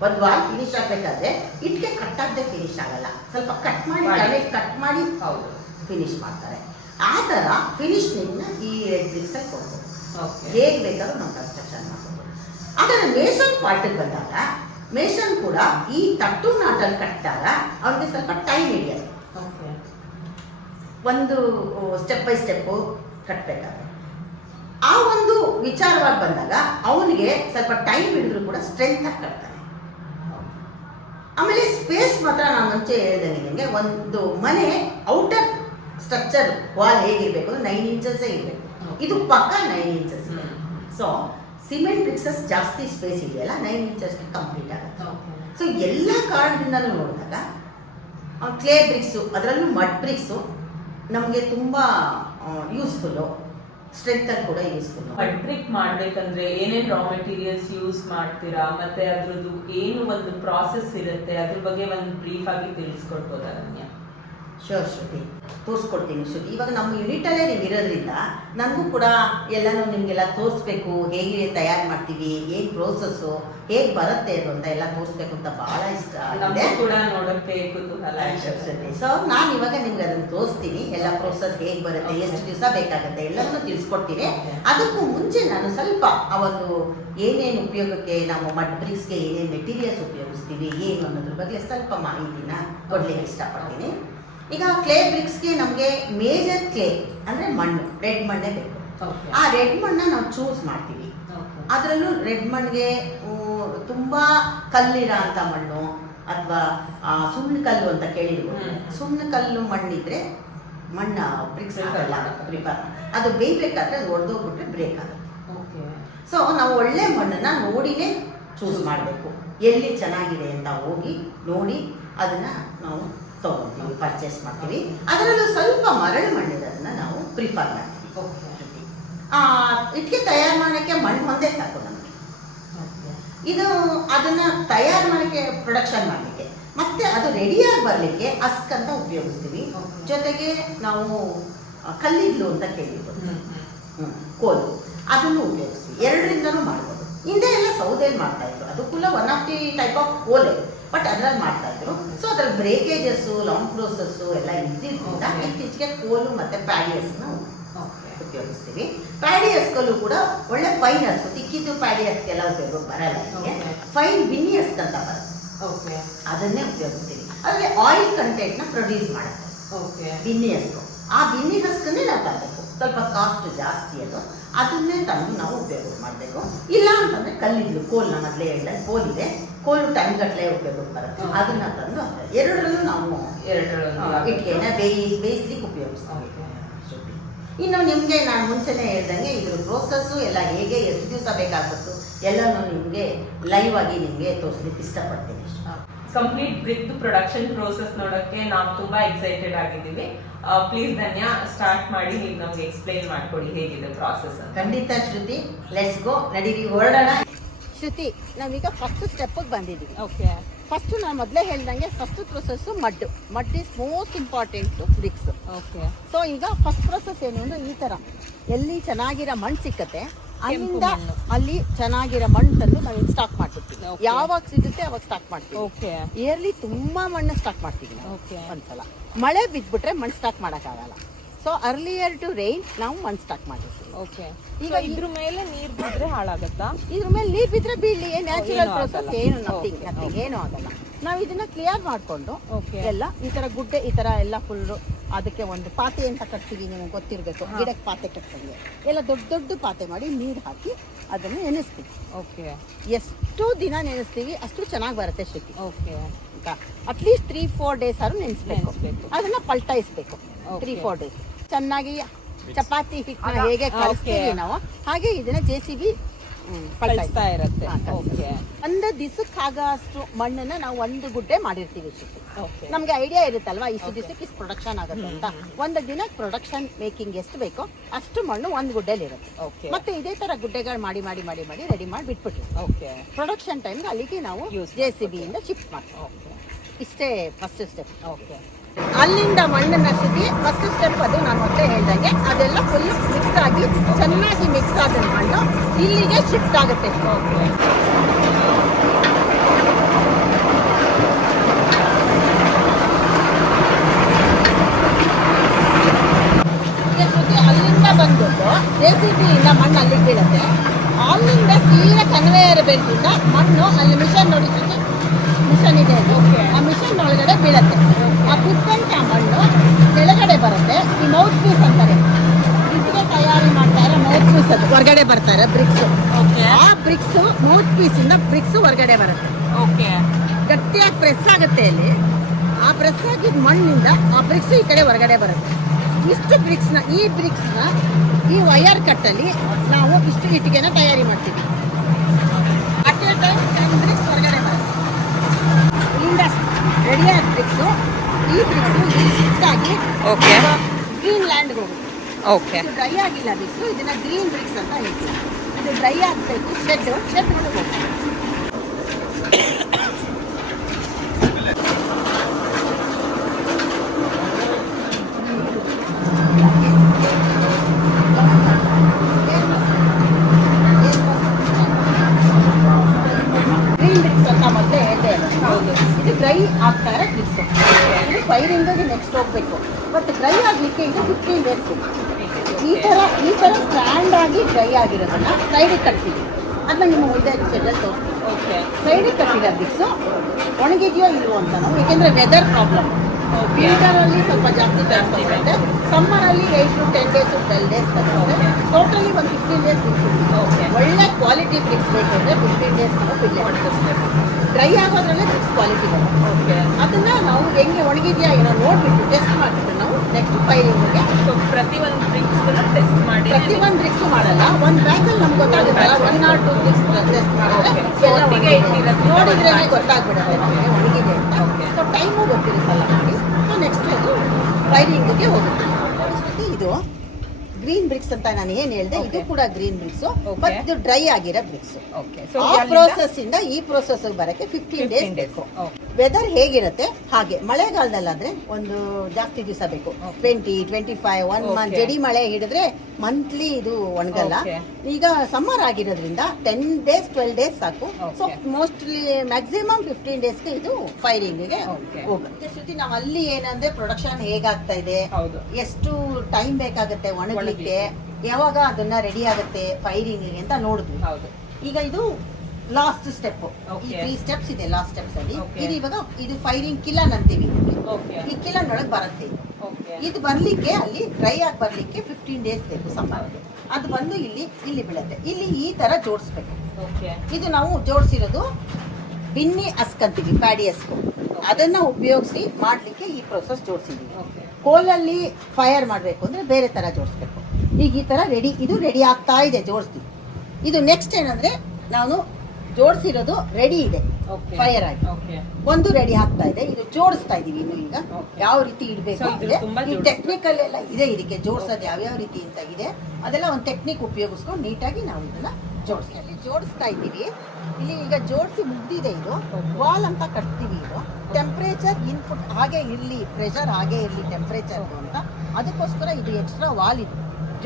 ಒಂದು ವಾಲ್ ಫಿನಿಶ್ ಆಗಬೇಕಾದ್ರೆ ಇಟ್ಗೆ ಕಟ್ಟಾಗದೆ ಫಿನಿಶ್ ಆಗಲ್ಲ, ಸ್ವಲ್ಪ ಕಟ್ ಮಾಡಿ ಕಟ್ ಮಾಡಿ ಫಿನಿಶ್ ಮಾಡ್ತಾರೆ. ಆ ಥರ ಫಿನಿಶ್ನಿಂಗ್ನ ಈ ರೆಡ್ ಬ್ರಿಕ್ಸಲ್ಲಿ ಕೊಡ್ಬೋದು. ಹೇಗೆ ಬೇಕಾದ್ರೂ ನಾವು ಕನ್ಸ್ಟ್ರಕ್ಷನ್ ಮಾಡ್ಬೋದು. ಆದರೆ ಮೇಸನ್ ಪಾರ್ಟಿಗೆ ಬಂದಾಗ ಮೇಸನ್ ಕೂಡ ಈ ತಟ್ಟು ನಾಟಲ್ಲಿ ಕಟ್ಟಿದಾಗ ಅವ್ರಿಗೆ ಸ್ವಲ್ಪ ಟೈಮ್ ಹಿಡಿಯುತ್ತೆ. ಒಂದು ಸ್ಟೆಪ್ ಬೈ ಸ್ಟೆಪ್ಪು ಕಟ್ಟಬೇಕಾದ್ರೆ ಆ ಒಂದು ವಿಚಾರವಾಗಿ ಬಂದಾಗ ಅವನಿಗೆ ಸ್ವಲ್ಪ ಟೈಮ್ ಹಿಡಿದ್ರು ಕೂಡ ಸ್ಟ್ರೆಂತ್ ಆಗಿ ಕಟ್ತಾನೆ. ಆಮೇಲೆ ಸ್ಪೇಸ್ ಮಾತ್ರ ನಾನು ಮುಂಚೆ ಹೇಳಿದಂಗೆ ನಿಮಗೆ ಒಂದು ಮನೆ ಔಟರ್ ಸ್ಟ್ರಕ್ಚರ್ ವಾಲ್ ಹೇಗಿರ್ಬೇಕು ಅಂದ್ರೆ 9 ಇಂಚಸ್ಸೇ ಇರಬೇಕು. ಇದು ಪಕ್ಕ 9 ಇಂಚಸ್ ಇದೆ. ಸೊ ಸಿಮೆಂಟ್ ಬ್ರಿಕ್ಸಸ್ ಜಾಸ್ತಿ ಸ್ಪೇಸ್ ಇದೆಯಲ್ಲ, 9 ಇಂಚಸ್ಗೆ ಕಂಪ್ಲೀಟ್ ಆಗುತ್ತೆ. ಸೊ ಎಲ್ಲ ಕಾರಣದಿಂದಲೂ ನೋಡಿದಾಗ ಕ್ಲೇ ಬ್ರಿಕ್ಸು, ಅದರಲ್ಲೂ ಮಡ್ ಬ್ರಿಕ್ಸು ನಮಗೆ ತುಂಬ ಯೂಸ್ಫುಲ್ಲು, ಸ್ಟ್ರೆಂತಲ್ಲಿ ಕೂಡ ಯೂಸ್ಫುಲ್ಲು. ಮಡ್ ಬ್ರಿಕ್ ಮಾಡ್ಬೇಕಂದ್ರೆ ಏನೇನು ರಾ ಮೆಟೀರಿಯಲ್ಸ್ ಯೂಸ್ ಮಾಡ್ತೀರಾ, ಮತ್ತೆ ಅದ್ರದ್ದು ಏನು ಒಂದು ಪ್ರಾಸೆಸ್ ಇರುತ್ತೆ, ಅದ್ರ ಬಗ್ಗೆ ಒಂದು ಬ್ರೀಫ್ ಆಗಿ ತಿಳಿಸ್ಕೊಡ್ಬೋದಾ ರಮ್ಯಾ? ಶೋರ್ ಶ್ರುತಿ, ತೋರಿಸ್ಕೊಡ್ತೀನಿ ಶ್ರುತಿ. ಇವಾಗ ನಮ್ಮ ಯೂನಿಟಲ್ಲೇ ನೀವು ಇರೋದ್ರಿಂದ ನನಗೂ ಕೂಡ ಎಲ್ಲನೂ ನಿಮಗೆಲ್ಲ ತೋರಿಸ್ಬೇಕು, ಹೇಗೆ ತಯಾರು ಮಾಡ್ತೀವಿ, ಏನು ಪ್ರೋಸೆಸ್ಸು, ಹೇಗೆ ಬರುತ್ತೆ ಅದು ಅಂತ ಎಲ್ಲ ತೋರಿಸ್ಬೇಕು ಅಂತ ಭಾಳ ಇಷ್ಟ ಆಗಿದೆ ಕೂಡ ನೋಡೋಕ್ಕೆ ಕುತೂಹಲ. ಸೊ ನಾನು ಇವಾಗ ನಿಮ್ಗೆ ಅದನ್ನು ತೋರಿಸ್ತೀನಿ, ಎಲ್ಲ ಪ್ರೋಸೆಸ್ ಹೇಗೆ ಬರುತ್ತೆ, ಎಷ್ಟು ದಿವಸ ಬೇಕಾಗುತ್ತೆ ಎಲ್ಲವನ್ನೂ ತಿಳಿಸ್ಕೊಡ್ತೀನಿ. ಅದಕ್ಕೂ ಮುಂಚೆ ನಾನು ಸ್ವಲ್ಪ ಆ ಒಂದು ಏನೇನು ಉಪಯೋಗಕ್ಕೆ ನಾವು ಮಡ್ ಬ್ರಿಕ್ಸ್ಗೆ ಏನೇನು ಮೆಟೀರಿಯಲ್ಸ್ ಉಪಯೋಗಿಸ್ತೀವಿ ಏನು ಅನ್ನೋದ್ರ ಬಗ್ಗೆ ಸ್ವಲ್ಪ ಮಾಹಿತಿನ ಕೊಡ್ಲಿಕ್ಕೆ ಇಷ್ಟಪಡ್ತೀನಿ. ಈಗ ಕ್ಲೇ ಬ್ರಿಕ್ಸ್ಗೆ ನಮಗೆ ಮೇಜರ್ ಕ್ಲೇ ಅಂದರೆ ಮಣ್ಣು, ರೆಡ್ ಮಣ್ಣೇ ಬೇಕು. ಆ ರೆಡ್ ಮಣ್ಣನ್ನ ನಾವು ಚೂಸ್ ಮಾಡ್ತೀವಿ. ಅದರಲ್ಲೂ ರೆಡ್ ಮಣ್ಣಿಗೆ ತುಂಬ ಕಲ್ಲಿರೋ ಅಂಥ ಮಣ್ಣು ಅಥವಾ ಸುಣ್ಣ ಕಲ್ಲು ಅಂತ ಕೇಳಿರ್ಬೋದು. ಸುಣ್ಣ ಕಲ್ಲು ಮಣ್ಣಿದ್ರೆ ಮಣ್ಣು ಬ್ರಿಕ್ಸ್ ಆಗಲ್ಲ, ಪ್ರಿಫರ್ ಅದು ಬೇಯಬೇಕಾದ್ರೆ ಅದು ಒಡೆದೋಗ್ಬಿಟ್ರೆ ಬ್ರೇಕ್ ಆಗುತ್ತೆ. ಸೊ ನಾವು ಒಳ್ಳೆ ಮಣ್ಣನ್ನು ನೋಡಿನೇ ಚೂಸ್ ಮಾಡಬೇಕು. ಎಲ್ಲಿ ಚೆನ್ನಾಗಿದೆ ಅಂತ ಹೋಗಿ ನೋಡಿ ಅದನ್ನು ನಾವು ತೊಗೊಳ್ತೀವಿ, ಪರ್ಚೇಸ್ ಮಾಡ್ತೀವಿ. ಅದರಲ್ಲೂ ಸ್ವಲ್ಪ ಮರಳು ಮಣ್ಣಿರೋದನ್ನ ನಾವು ಪ್ರಿಫರ್ ಮಾಡ್ತೀವಿ. ಇಟ್ಟಿಗೆ ತಯಾರು ಮಾಡೋಕ್ಕೆ ಮಣ್ಣು ಒಂದೇ ಸಾಕು ನಮಗೆ. ಇದು ಅದನ್ನ ತಯಾರು ಮಾಡಲಿಕ್ಕೆ ಪ್ರೊಡಕ್ಷನ್ ಮಾಡಲಿಕ್ಕೆ ಮತ್ತೆ ಅದು ರೆಡಿಯಾಗಿ ಬರಲಿಕ್ಕೆ ಅಸ್ಕ್ ಅಂತ ಉಪಯೋಗಿಸ್ತೀವಿ. ಜೊತೆಗೆ ನಾವು ಕಲ್ಲಿದ್ಲು ಅಂತ ಕೇಳಿರ್ಬೋದು, ಕೋಲು, ಅದನ್ನು ಉಪಯೋಗಿಸ್ತೀವಿ. ಎರಡರಿಂದನೂ ಮಾಡ್ಬೋದು. ಹಿಂದೆ ಎಲ್ಲ ಸೌದೆಯಲ್ಲಿ ಮಾಡ್ತಾ ಇದ್ರು, ಅದು ಕೂಡ one of the type of ಕೋಲೆ, ಬಟ್ ಅದ್ರಲ್ಲಿ ಮಾಡ್ತಾ ಇದ್ರು. ಸೊ ಅದ್ರಲ್ಲಿ ಬ್ರೇಕೇಜಸ್ಸು ಲಾಂಗ್ ಪ್ರೋಸೆಸ್ಸು ಎಲ್ಲ ಇದ್ದಿದ್ದರಿಂದ ಇತ್ತೀಚೆಗೆ ಕೋಲು ಮತ್ತೆ ಪ್ಯಾಡಿ ಹಸ್ಕನ್ನ ಉಪಯೋಗಿಸ್ತೀವಿ. ಪ್ಯಾಡಿ ಹಸ್ಕಲ್ಲೂ ಕೂಡ ಒಳ್ಳೆ ಫೈನ್ ಹಸ್ಕು, ಸಿಕ್ಕಿದ್ದು ಪ್ಯಾಡಿ ಹಸ್ಕೆಲ್ಲ ಉಪಯೋಗ ಬರಲ್ಲ. ಫೈನ್ ಬಿನ್ನಿ ಹಸ್ಕ್ ಅಂತ ಬರುತ್ತೆ, ಅದನ್ನೇ ಉಪಯೋಗಿಸ್ತೀವಿ. ಅದ್ರಲ್ಲಿ ಆಯಿಲ್ ಕಂಟೆಂಟ್ನ ಪ್ರೊಡ್ಯೂಸ್ ಮಾಡುತ್ತೆ ಬಿನ್ನಿ ಹಸ್ಕು. ಆ ಬಿನ್ನಿ ಹಸ್ಕನ್ನೇ ನಾವು ತರಬೇಕು, ಸ್ವಲ್ಪ ಕಾಸ್ಟ್ ಜಾಸ್ತಿ ಅದು, ಅದನ್ನೇ ತಂದು ನಾವು ಉಪಯೋಗ ಮಾಡಬೇಕು. ಇಲ್ಲ ಅಂತಂದ್ರೆ ಕಲ್ಲಿದ್ಲು, ಕೋಲ್ನ ಮೊದಲೇ ಹೇಳಿದ್ರೆ ಕೋಲಿದೆ, ಕೋಲು ಟನ್ ಗಟ್ಟಲೆ ಉಪಯೋಗಕ್ಕೆ ಬರುತ್ತೆ, ಅದನ್ನ ತಂದು ಎರಡರಲ್ಲೂ ನಾವು ಇಟ್ಕೆನ ಬೇಯಿಸ್ಲಿಕ್ಕೆ ಉಪಯೋಗಿಸ್ತೀವಿ. ಇನ್ನು ನಿಮಗೆ ನಾನು ಮುಂಚೆನೇ ಹೇಳ್ದಂಗೆ ಇದ್ರ ಪ್ರೋಸೆಸ್ಸು ಎಲ್ಲ ಹೇಗೆ ಎಷ್ಟು ದಿವಸ ಬೇಕಾಗುತ್ತೋ ಎಲ್ಲನೂ ನಿಮಗೆ ಲೈವ್ ಆಗಿ ನಿಮಗೆ ತೋರಿಸ್ಲಿಕ್ಕೆ ಇಷ್ಟಪಡ್ತೀನಿ. ಕಂಪ್ಲೀಟ್ ಬ್ರಿಕ್ ಪ್ರೊಡಕ್ಷನ್ ಪ್ರೋಸೆಸ್ ನೋಡೋಕ್ಕೆ ನಾವು ತುಂಬಾ ಎಕ್ಸೈಟೆಡ್ ಆಗಿದ್ದೀವಿ. ಪ್ಲೀಸ್ ಧನ್ಯ, ಸ್ಟಾರ್ಟ್ ಮಾಡಿ ನೀವು ನಮ್ಗೆ ಎಕ್ಸ್ಪ್ಲೈನ್ ಮಾಡ್ಕೊಡಿ ಹೇಗಿದೆ ಪ್ರಾಸೆಸ್. ಖಂಡಿತ ಶ್ರುತಿ, ಲೆಟ್ಸ್ ಗೋ, ನಡೀರಿ ಹೊರಡೋಣ. ಶ್ರುತಿ, ನಾವೀಗ ಫಸ್ಟ್ ಸ್ಟೆಪ್ಪಿಗೆ ಬಂದಿದ್ದೀವಿ. ಓಕೆ, ಫಸ್ಟ್ ನಾನು ಮೊದಲೇ ಹೇಳ್ದಂಗೆ first process mud is most important to bricks. Okay, so ಈಗ ಫಸ್ಟ್ ಪ್ರೊಸೆಸ್ ಏನು ಅಂದ್ರೆ ಈ ಥರ ಎಲ್ಲಿ ಚೆನ್ನಾಗಿರೋ ಮಣ್ಣು ಸಿಕ್ಕತ್ತೆ ಅಲ್ಲಿಂದ ಅಲ್ಲಿ ಚೆನ್ನಾಗಿರೋ ಮಣ್ಣು ತಂದು ನಾವು ಸ್ಟಾಕ್ ಮಾಡ್ಬಿಡ್ತೀವಿ. ಯಾವಾಗ ಸಿಗುತ್ತೆ ಅವಾಗ ಸ್ಟಾಕ್ ಮಾಡ್ತೀವಿ. ಓಕೆ, ಇಯರ್ಲಿ ತುಂಬಾ ಮಣ್ಣು ಸ್ಟಾಕ್ ಮಾಡ್ತೀವಿ. ಓಕೆ, ಒಂದ್ಸಲ ಮಳೆ ಬಿದ್ಬಿಟ್ರೆ ಮಣ್ಣು ಸ್ಟಾಕ್ ಮಾಡೋಕ್ಕಾಗಲ್ಲ. ಸೊ ಅರ್ಲಿಯರ್ ಟು ರೈನ್ ನಾವು ಮಣ್ಣು ಸ್ಟಾಕ್ ಮಾಡಿರ್ತೀವಿ. ಓಕೆ, ಈಗ ಇದ್ರ ಮೇಲೆ ನೀರು ಬಿದ್ರೆ ಹಾಳಾಗತ್ತಾ? ಇದ್ರ ಮೇಲೆ ನೀರು ಬಿದ್ರೆ ಬೀಳಿ, ನ್ಯಾಚುರಲ್ ಪ್ರೊಸೆಸ್, ಏನು ನಥಿಂಗ್ ಏನೂ ಆಗಲ್ಲ. ನಾವು ಇದನ್ನ ಕ್ಲಿಯರ್ ಮಾಡಿಕೊಂಡು ಎಲ್ಲ ಈ ತರ ಗುಡ್ಡೆ ಈ ತರ ಎಲ್ಲ ಫುಲ್ಲು ಅದಕ್ಕೆ ಒಂದು ಪಾತೆ ಅಂತ ಕಟ್ತೀವಿ, ನಿಮಗೆ ಗೊತ್ತಿರಬೇಕು, ಗಿಡಕ್ಕೆ ಪಾತೆ ಕಟ್ತೀವಿ. ಎಲ್ಲ ದೊಡ್ಡ ದೊಡ್ಡ ಪಾತೆ ಮಾಡಿ ನೀರು ಹಾಕಿ ಅದನ್ನು ನೆನೆಸ್ತೀವಿ. ಓಕೆ, ಎಷ್ಟು ದಿನ ನೆನೆಸ್ತೀವಿ ಅಷ್ಟು ಚೆನ್ನಾಗಿ ಬರುತ್ತೆ ಶ್ರುತಿ. ಓಕೆ, ಅಟ್ಲೀಸ್ಟ್ 3-4 ಡೇಸ್ ಆದ್ರೂ ನೆನೆಸ್ಬೇಕು. ಅದನ್ನ ಪಲ್ಟಾಯಿಸ್ಬೇಕು 3-4 ಡೇಸ್. ಚೆನ್ನಾಗಿ ಚಪಾತಿ ಹಿಟ್ಟನ್ನ ಹೇಗೆ ಕಲಿಸ್ತೀವಿ ನಾವು ಹಾಗೆ ಇದನ್ನ JCB ಕಳಿಸ್ತಾ ಇರುತ್ತೆ. ಓಕೆ, ಒಂದು ದಿವಸಕ್ಕೆ ಆಗಷ್ಟು ಮಣ್ಣನ್ನ ನಾವು ಒಂದು ಗುಡ್ಡೆ ಮಾಡಿರ್ತೀವಿ ಶ್ರುತಿ. ಓಕೆ, ನಮ್ಗೆ ಐಡಿಯಾ ಇರುತ್ತಲ್ವಾ ಇಷ್ಟು ದಿವಸಕ್ಕೆ ಇಷ್ಟು ಪ್ರೊಡಕ್ಷನ್ ಆಗುತ್ತೆ ಅಂತ. ಒಂದು ದಿನ ಪ್ರೊಡಕ್ಷನ್ ಮೇಕಿಂಗ್ ಎಷ್ಟು ಬೇಕೋ ಅಷ್ಟು ಮಣ್ಣು ಒಂದು ಗುಡ್ಡೆಲಿ ಇರುತ್ತೆ. ಓಕೆ, ಮತ್ತೆ ಇದೇ ತರ ಗುಡ್ಡೆಗಳು ಮಾಡಿ ಮಾಡಿ ಮಾಡಿ ಮಾಡಿ ರೆಡಿ ಮಾಡಿ ಬಿಟ್ಬಿಟ್ರಿ. ಓಕೆ, ಪ್ರೊಡಕ್ಷನ್ ಟೈಮ್ಗೆ ಅಲ್ಲಿಗೆ ನಾವು JCB ಇಂದ ಶಿಫ್ಟ್ ಮಾಡ್ತೀವಿ. ಓಕೆ, ಇಷ್ಟೇ ಫಸ್ಟ್ ಸ್ಟೆಪ್. ಓಕೆ, ಅಲ್ಲಿಂದ ಮಣ್ಣನ್ನ ಸುತ್ತಿ ಫಸ್ಟ್ ಸ್ಟೆಪ್ ಅದು ನಾನು ಮತ್ತೆ ಹೇಳ್ದಂಗೆ ಅದೆಲ್ಲ ಫುಲ್ ಮಿಕ್ಸ್ ಆಗಿ ಚೆನ್ನಾಗಿ ಮಿಕ್ಸ್ ಆದ ಮಣ್ಣು ಇಲ್ಲಿಗೆ ಶಿಫ್ಟ್ ಆಗುತ್ತೆ. ಓಕೆ, ಅಲ್ಲಿಂದ ಬಂದ್ಬಿಟ್ಟು JCB ಇಂದ ಮಣ್ಣು ಅಲ್ಲಿಗೆ ಬೀಳುತ್ತೆ. ಅಲ್ಲಿಂದ ಸೀದಾ ಕನ್ವೇಯರ್ ಬೆಲ್ಟಿಂದ ಮಣ್ಣು ಅಲ್ಲಿ ಮಿಷನ್ ನೋಡಿ ಮಿಷನ್ ಇದೆ, ಆ ಮಿಷನ್ ಒಳಗಡೆ ಬೀಳುತ್ತೆ. ಆ ಬಿತ್ತಂತ ಮಣ್ಣು ಕೆಳಗಡೆ ಬರುತ್ತೆ. ಈ ಮೌತ್ ಪೀಸ್ ಅಂತಾರೆ, ಇಟ್ಟಿಗೆ ತಯಾರಿ ಮಾಡ್ತಾ ಇರೋ ಮೌತ್ ಪೀಸ್ ಅದು ಹೊರಗಡೆ ಬರ್ತಾರೆ ಬ್ರಿಕ್ಸ್. ಆ ಬ್ರಿಕ್ಸ್ ಮೌತ್ ಪೀಸ್ ಇಂದ ಬ್ರಿಕ್ಸ್ ಹೊರಗಡೆ ಬರುತ್ತೆ. ಓಕೆ, ಗಟ್ಟಿಯಾಗಿ ಪ್ರೆಸ್ ಆಗುತ್ತೆ ಅಲ್ಲಿ. ಆ ಪ್ರೆಸ್ ಆಗಿದ್ದ ಮಣ್ಣಿಂದ ಆ ಬ್ರಿಕ್ಸ್ ಈ ಕಡೆ ಹೊರಗಡೆ ಬರುತ್ತೆ. ಇಷ್ಟು ಈ ಬ್ರಿಕ್ಸ್ನ ಈ ವಯರ್ ಕಟ್ಟಲ್ಲಿ ನಾವು ಇಷ್ಟು ಇಟ್ಟಿಗೆನ ತಯಾರಿ ಮಾಡ್ತೀವಿ. ಅಟ್ ಎ ಟೈಮ್ 10 ಬ್ರಿಕ್ಸ್ ಹೊರಗಡೆ ಬರುತ್ತೆ. ಇಲ್ಲಿಂದ ರೆಡಿಯಾದ ಬ್ರಿಕ್ಸು ಈ ಬ್ರಿಕ್ಸು ಇಲ್ಲಿ ಶಿಫ್ಟ್ ಆಗಿ ಗ್ರೀನ್ ಲ್ಯಾಂಡ್ಗೆ ಹೋಗುತ್ತೆ. ಓಕೆ, ಇದು ಡ್ರೈ ಆಗಿಲ್ಲ ಬ್ರಿಕ್ಸು, ಇದನ್ನ ಗ್ರೀನ್ ಬ್ರಿಕ್ಸ್ ಅಂತ ಹೇಳ್ತೀವಿ. ಇದು ಡ್ರೈ ಆಗಬೇಕು, ಶೆಡ್ ಹೋಗುತ್ತೆ. ಗ್ರೀನ್ ಬ್ರಿಕ್ಸ್ ಅಂತ ಮೊದಲೇ ಹೇಳಿದೆ. ಇದು ಡ್ರೈ ಆಗ್ತಾ ಇರೋ ಬ್ರಿಕ್ಸ್. ಇದು ಫೈರಿಂಗಿಗೆ ನೆಕ್ಸ್ಟ್ ಹೋಗ್ಬೇಕು. ಬಟ್ ಡ್ರೈ ಆಗಲಿಕ್ಕೆ ಇದು 15 ಡೇಸ್ ಬೇಕು. ಈ ಥರ ಸ್ಟ್ಯಾಂಡ್ ಆಗಿ ಡ್ರೈ ಆಗಿರೋದನ್ನ ಸೈಡಿಗೆ ಕಟ್ತೀವಿ. ಅದನ್ನ ನಿಮ್ಮ ಮುಂದೆ ಶೆಡ್ಡಲ್ಲಿ ತೋರಿಸ್ತೀವಿ. ಓಕೆ, ಸೈಡಿಗೆ ಕಟ್ಟಿರೋ ಬ್ರಿಕ್ಸು ಒಣಗಿದೆಯೋ ಇಲ್ವೋ ಅಂತ ನಾವು, ಯಾಕೆಂದರೆ ವೆದರ್ ಪ್ರಾಬ್ಲಮ್. ವಿಂಟರಲ್ಲಿ ಸ್ವಲ್ಪ ಜಾಸ್ತಿ ಬರುತ್ತೆ, ಸಮ್ಮರಲ್ಲಿ 8 to 10 ಡೇಸ್ 12 ಡೇಸ್ ತಗೊಳುತ್ತೆ. ಟೋಟಲಿ ಒಂದು 15 ಡೇಸ್ ಬಿಡ್ತೀವಿ. ಓಕೆ, ಒಳ್ಳೆ ಕ್ವಾಲಿಟಿ ಬ್ರಿಕ್ಸ್ ಬೇಕು ಅಂದರೆ 15 ಡೇಸ್ ನಾವು ಬಿಡಲೇ. ಡ್ರೈ ಆಗೋದ್ರಲ್ಲೇ ಬ್ರಿಕ್ಸ್ ಕ್ವಾಲಿಟಿ ಬರುತ್ತೆ. ಓಕೆ, ಅದನ್ನ ನಾವು ಹೆಂಗೆ ಒಣಗಿದೆಯಾ ಏನೋ ನೋಡ್ಬಿಟ್ಟು ಟೆಸ್ಟ್ ಮಾಡಿಬಿಟ್ಟು ನಾವು ನೆಕ್ಸ್ಟ್ ಫೈರಿಂಗ್ಗೆ ಸೊ ಪ್ರತಿ ಒಂದು ಬ್ರಿಕ್ಸ್ ಟೆಸ್ಟ್ ಮಾಡಿ ಪ್ರತಿ ಒಂದು ಬ್ರಿಕ್ಸ್ ಮಾಡಲ್ಲ, ಒಂದು ಬ್ಯಾಚಲ್ಲಿ ನಮ್ಗೆ ಗೊತ್ತಾಗುತ್ತಲ್ಲ 1 or 2 ಬ್ರಿಕ್ಸ್ ಟೆಸ್ಟ್ ಮಾಡಿದ್ರೆ ಎಲ್ಲ ನೋಡಿದ್ರೇ ಗೊತ್ತಾಗ್ಬಿಡುತ್ತೆ ನಮಗೆ ಒಣಗಿದೆ ಅಂತ. ಸೊ ಟೈಮು ಗೊತ್ತಿರುತ್ತಲ್ಲ ನಮಗೆ. ಸೊ ನೆಕ್ಸ್ಟ್ ಅದು ಫೈರಿಂಗಿಗೆ ಹೋಗುತ್ತೆ. ಇದು ಗ್ರೀನ್ ಬ್ರಿಕ್ಸ್ ಅಂತ ನಾನು ಏನ್ ಹೇಳ್ದೆ, ಇದು Okay. ಕೂಡ ಗ್ರೀನ್ ಬ್ರಿಕ್ಸ್, Okay. ಬಟ್ ಇದು ಡ್ರೈ ಆಗಿರೋ ಬ್ರಿಕ್ಸ್. ಓಕೆ ಆ ಪ್ರೋಸೆಸ್ ಇಂದ ಈ ಪ್ರೋಸೆಸ್ ಬರಕ್ಕೆ 15 ಡೇಸ್ ಬೇಕು. ವೆದರ್ ಹೇಗಿರುತ್ತೆ ಹಾಗೆ. ಮಳೆಗಾಲದಲ್ಲಾದ್ರೆ ಒಂದು ಜಾಸ್ತಿ ದಿವಸ ಬೇಕು, 20, 25, 1 ಮಂತ್. ಜಡಿ ಮಳೆ ಹಿಡಿದ್ರೆ ಮಂತ್ಲಿ ಇದು ಒಣಗಲ್ಲ. Okay. ಈಗ ಸಮ್ಮರ್ ಆಗಿರೋದ್ರಿಂದ 10 ಡೇಸ್ 12 ಡೇಸ್ ಸಾಕು. ಸೊ ಮೋಸ್ಟ್ಲಿ ಮ್ಯಾಕ್ಸಿಮಮ್ 15 ಡೇಸ್ಗೆ ಇದು ಫೈರಿಂಗ್ ಗೆ Okay. ಹೋಗುತ್ತೆ. ಶ್ರುತಿ, ನಾವು ಅಲ್ಲಿ ಏನಂದ್ರೆ ಪ್ರೊಡಕ್ಷನ್ ಹೇಗಾಗ್ತಾ ಇದೆ, ಹೌದು. ಎಷ್ಟು ಟೈಮ್ ಬೇಕಾಗುತ್ತೆ ಒಣಗಲಿಕ್ಕೆ, ಯಾವಾಗ ಅದನ್ನ ರೆಡಿ ಆಗುತ್ತೆ ಫೈರಿಂಗ್ ಅಂತ ನೋಡಿದ್ವಿ. ಹೌದು. ಈಗ ಇದು ಲಾಸ್ಟ್ ಸ್ಟೆಪ್. ಈ Okay. 3 ಸ್ಟೆಪ್ಸ್ ಇದೆ ಲಾಸ್ಟ್ ಸ್ಟೆಪ್ಸ್ ಅಲ್ಲಿ. Okay. ಇದು ಇವಾಗ ಇದು ಫೈರಿಂಗ್ ಕಿಲನ್ ಅಂತೀವಿ. ಓಕೆ ಈ ಕಿಲನ್ ಒಳಗೆ ಬರುತ್ತೆ ಇದು. ಓಕೆ ಇದು ಬರ್ಲಿಕ್ಕೆ ಅಲ್ಲಿ ಡ್ರೈ ಆಗಿ ಬರ್ಲಿಕ್ಕೆ 15 ಡೇಸ್ ಬೇಕು ಸಮ್ಮರ್ಗೆ. ಅದು ಬಂದು ಇಲ್ಲಿ ಬೀಳುತ್ತೆ. ಇಲ್ಲಿ ಈ ತರ ಜೋಡಿಸ್ಬೇಕು. ಓಕೆ ಇದು ನಾವು ಜೋಡಿಸಿರೋದು ಬಿನ್ನಿ ಹಸ್ಕ್ ಅಂತೀವಿ, ಪ್ಯಾಡಿ ಹಸ್ಕ್. ಅದನ್ನ ಉಪಯೋಗಿಸಿ ಮಾಡ್ಲಿಕ್ಕೆ ಈ ಪ್ರೊಸೆಸ್ ಜೋಡಿಸಿದೀವಿ. ಓಕೆ ಕೋಲಲ್ಲಿ ಫೈರ್ ಮಾಡಬೇಕು ಅಂದ್ರೆ ಬೇರೆ ತರ ಜೋಡಿಸ್ಬೇಕು. ಈಗ ಈ ತರ ರೆಡಿ, ಇದು ರೆಡಿ ಆಗ್ತಾ ಇದೆ ಜೋಡಿಸ್ತೀವಿ. ಇದು ನೆಕ್ಸ್ಟ್ ಏನಂದ್ರೆ ನಾನು ಜೋಡಿಸಿರೋದು ರೆಡಿ ಇದೆ Okay. ಫೈರ್ ಆಗಿ. ಓಕೆ ಒಂದು ರೆಡಿ ಆಗ್ತಾ ಇದೆ, ಇದು ಜೋಡಿಸ್ತಾ ಇದೀವಿ ಇನ್ನು. ಈಗ Okay. ಯಾವ ರೀತಿ ಇಡಬೇಕು So, ಅಂದ್ರೆ ತುಂಬಾ ಈ ಜೋಡಿಸ್ಬೇಕು. ಟೆಕ್ನಿಕಲ್ ಎಲ್ಲ ಇದೆ ಇದಕ್ಕೆ ಜೋಡಿಸೋದು ಯಾವ್ಯಾವ ರೀತಿ ಅಂತ ಇದೆ. ಅದೆಲ್ಲ ಒಂದು ಟೆಕ್ನಿಕ್ ಉಪಯೋಗಿಸ್ಕೊಂಡು ನೀಟಾಗಿ ನಾವು ಇದನ್ನ ಜೋಡಿಸ್ತಾ ಇದ್ದೀವಿ. ಇಲ್ಲಿ ಈಗ ಜೋಡಿಸಿ ಮುಗ್ದಿದೆ. ಇದು ವಾಲ್ ಅಂತ ಕಟ್ತೀವಿ. ಇದು ಟೆಂಪ್ರೇಚರ್ ಇನ್ಪುಟ್ ಹಾಗೆ ಇರಲಿ, ಪ್ರೆಷರ್ ಹಾಗೆ ಇರಲಿ ಟೆಂಪ್ರೇಚರ್ ಅಂತ, ಅದಕ್ಕೋಸ್ಕರ ಇದು ಎಕ್ಸ್ಟ್ರಾ ವಾಲ್ ಇದು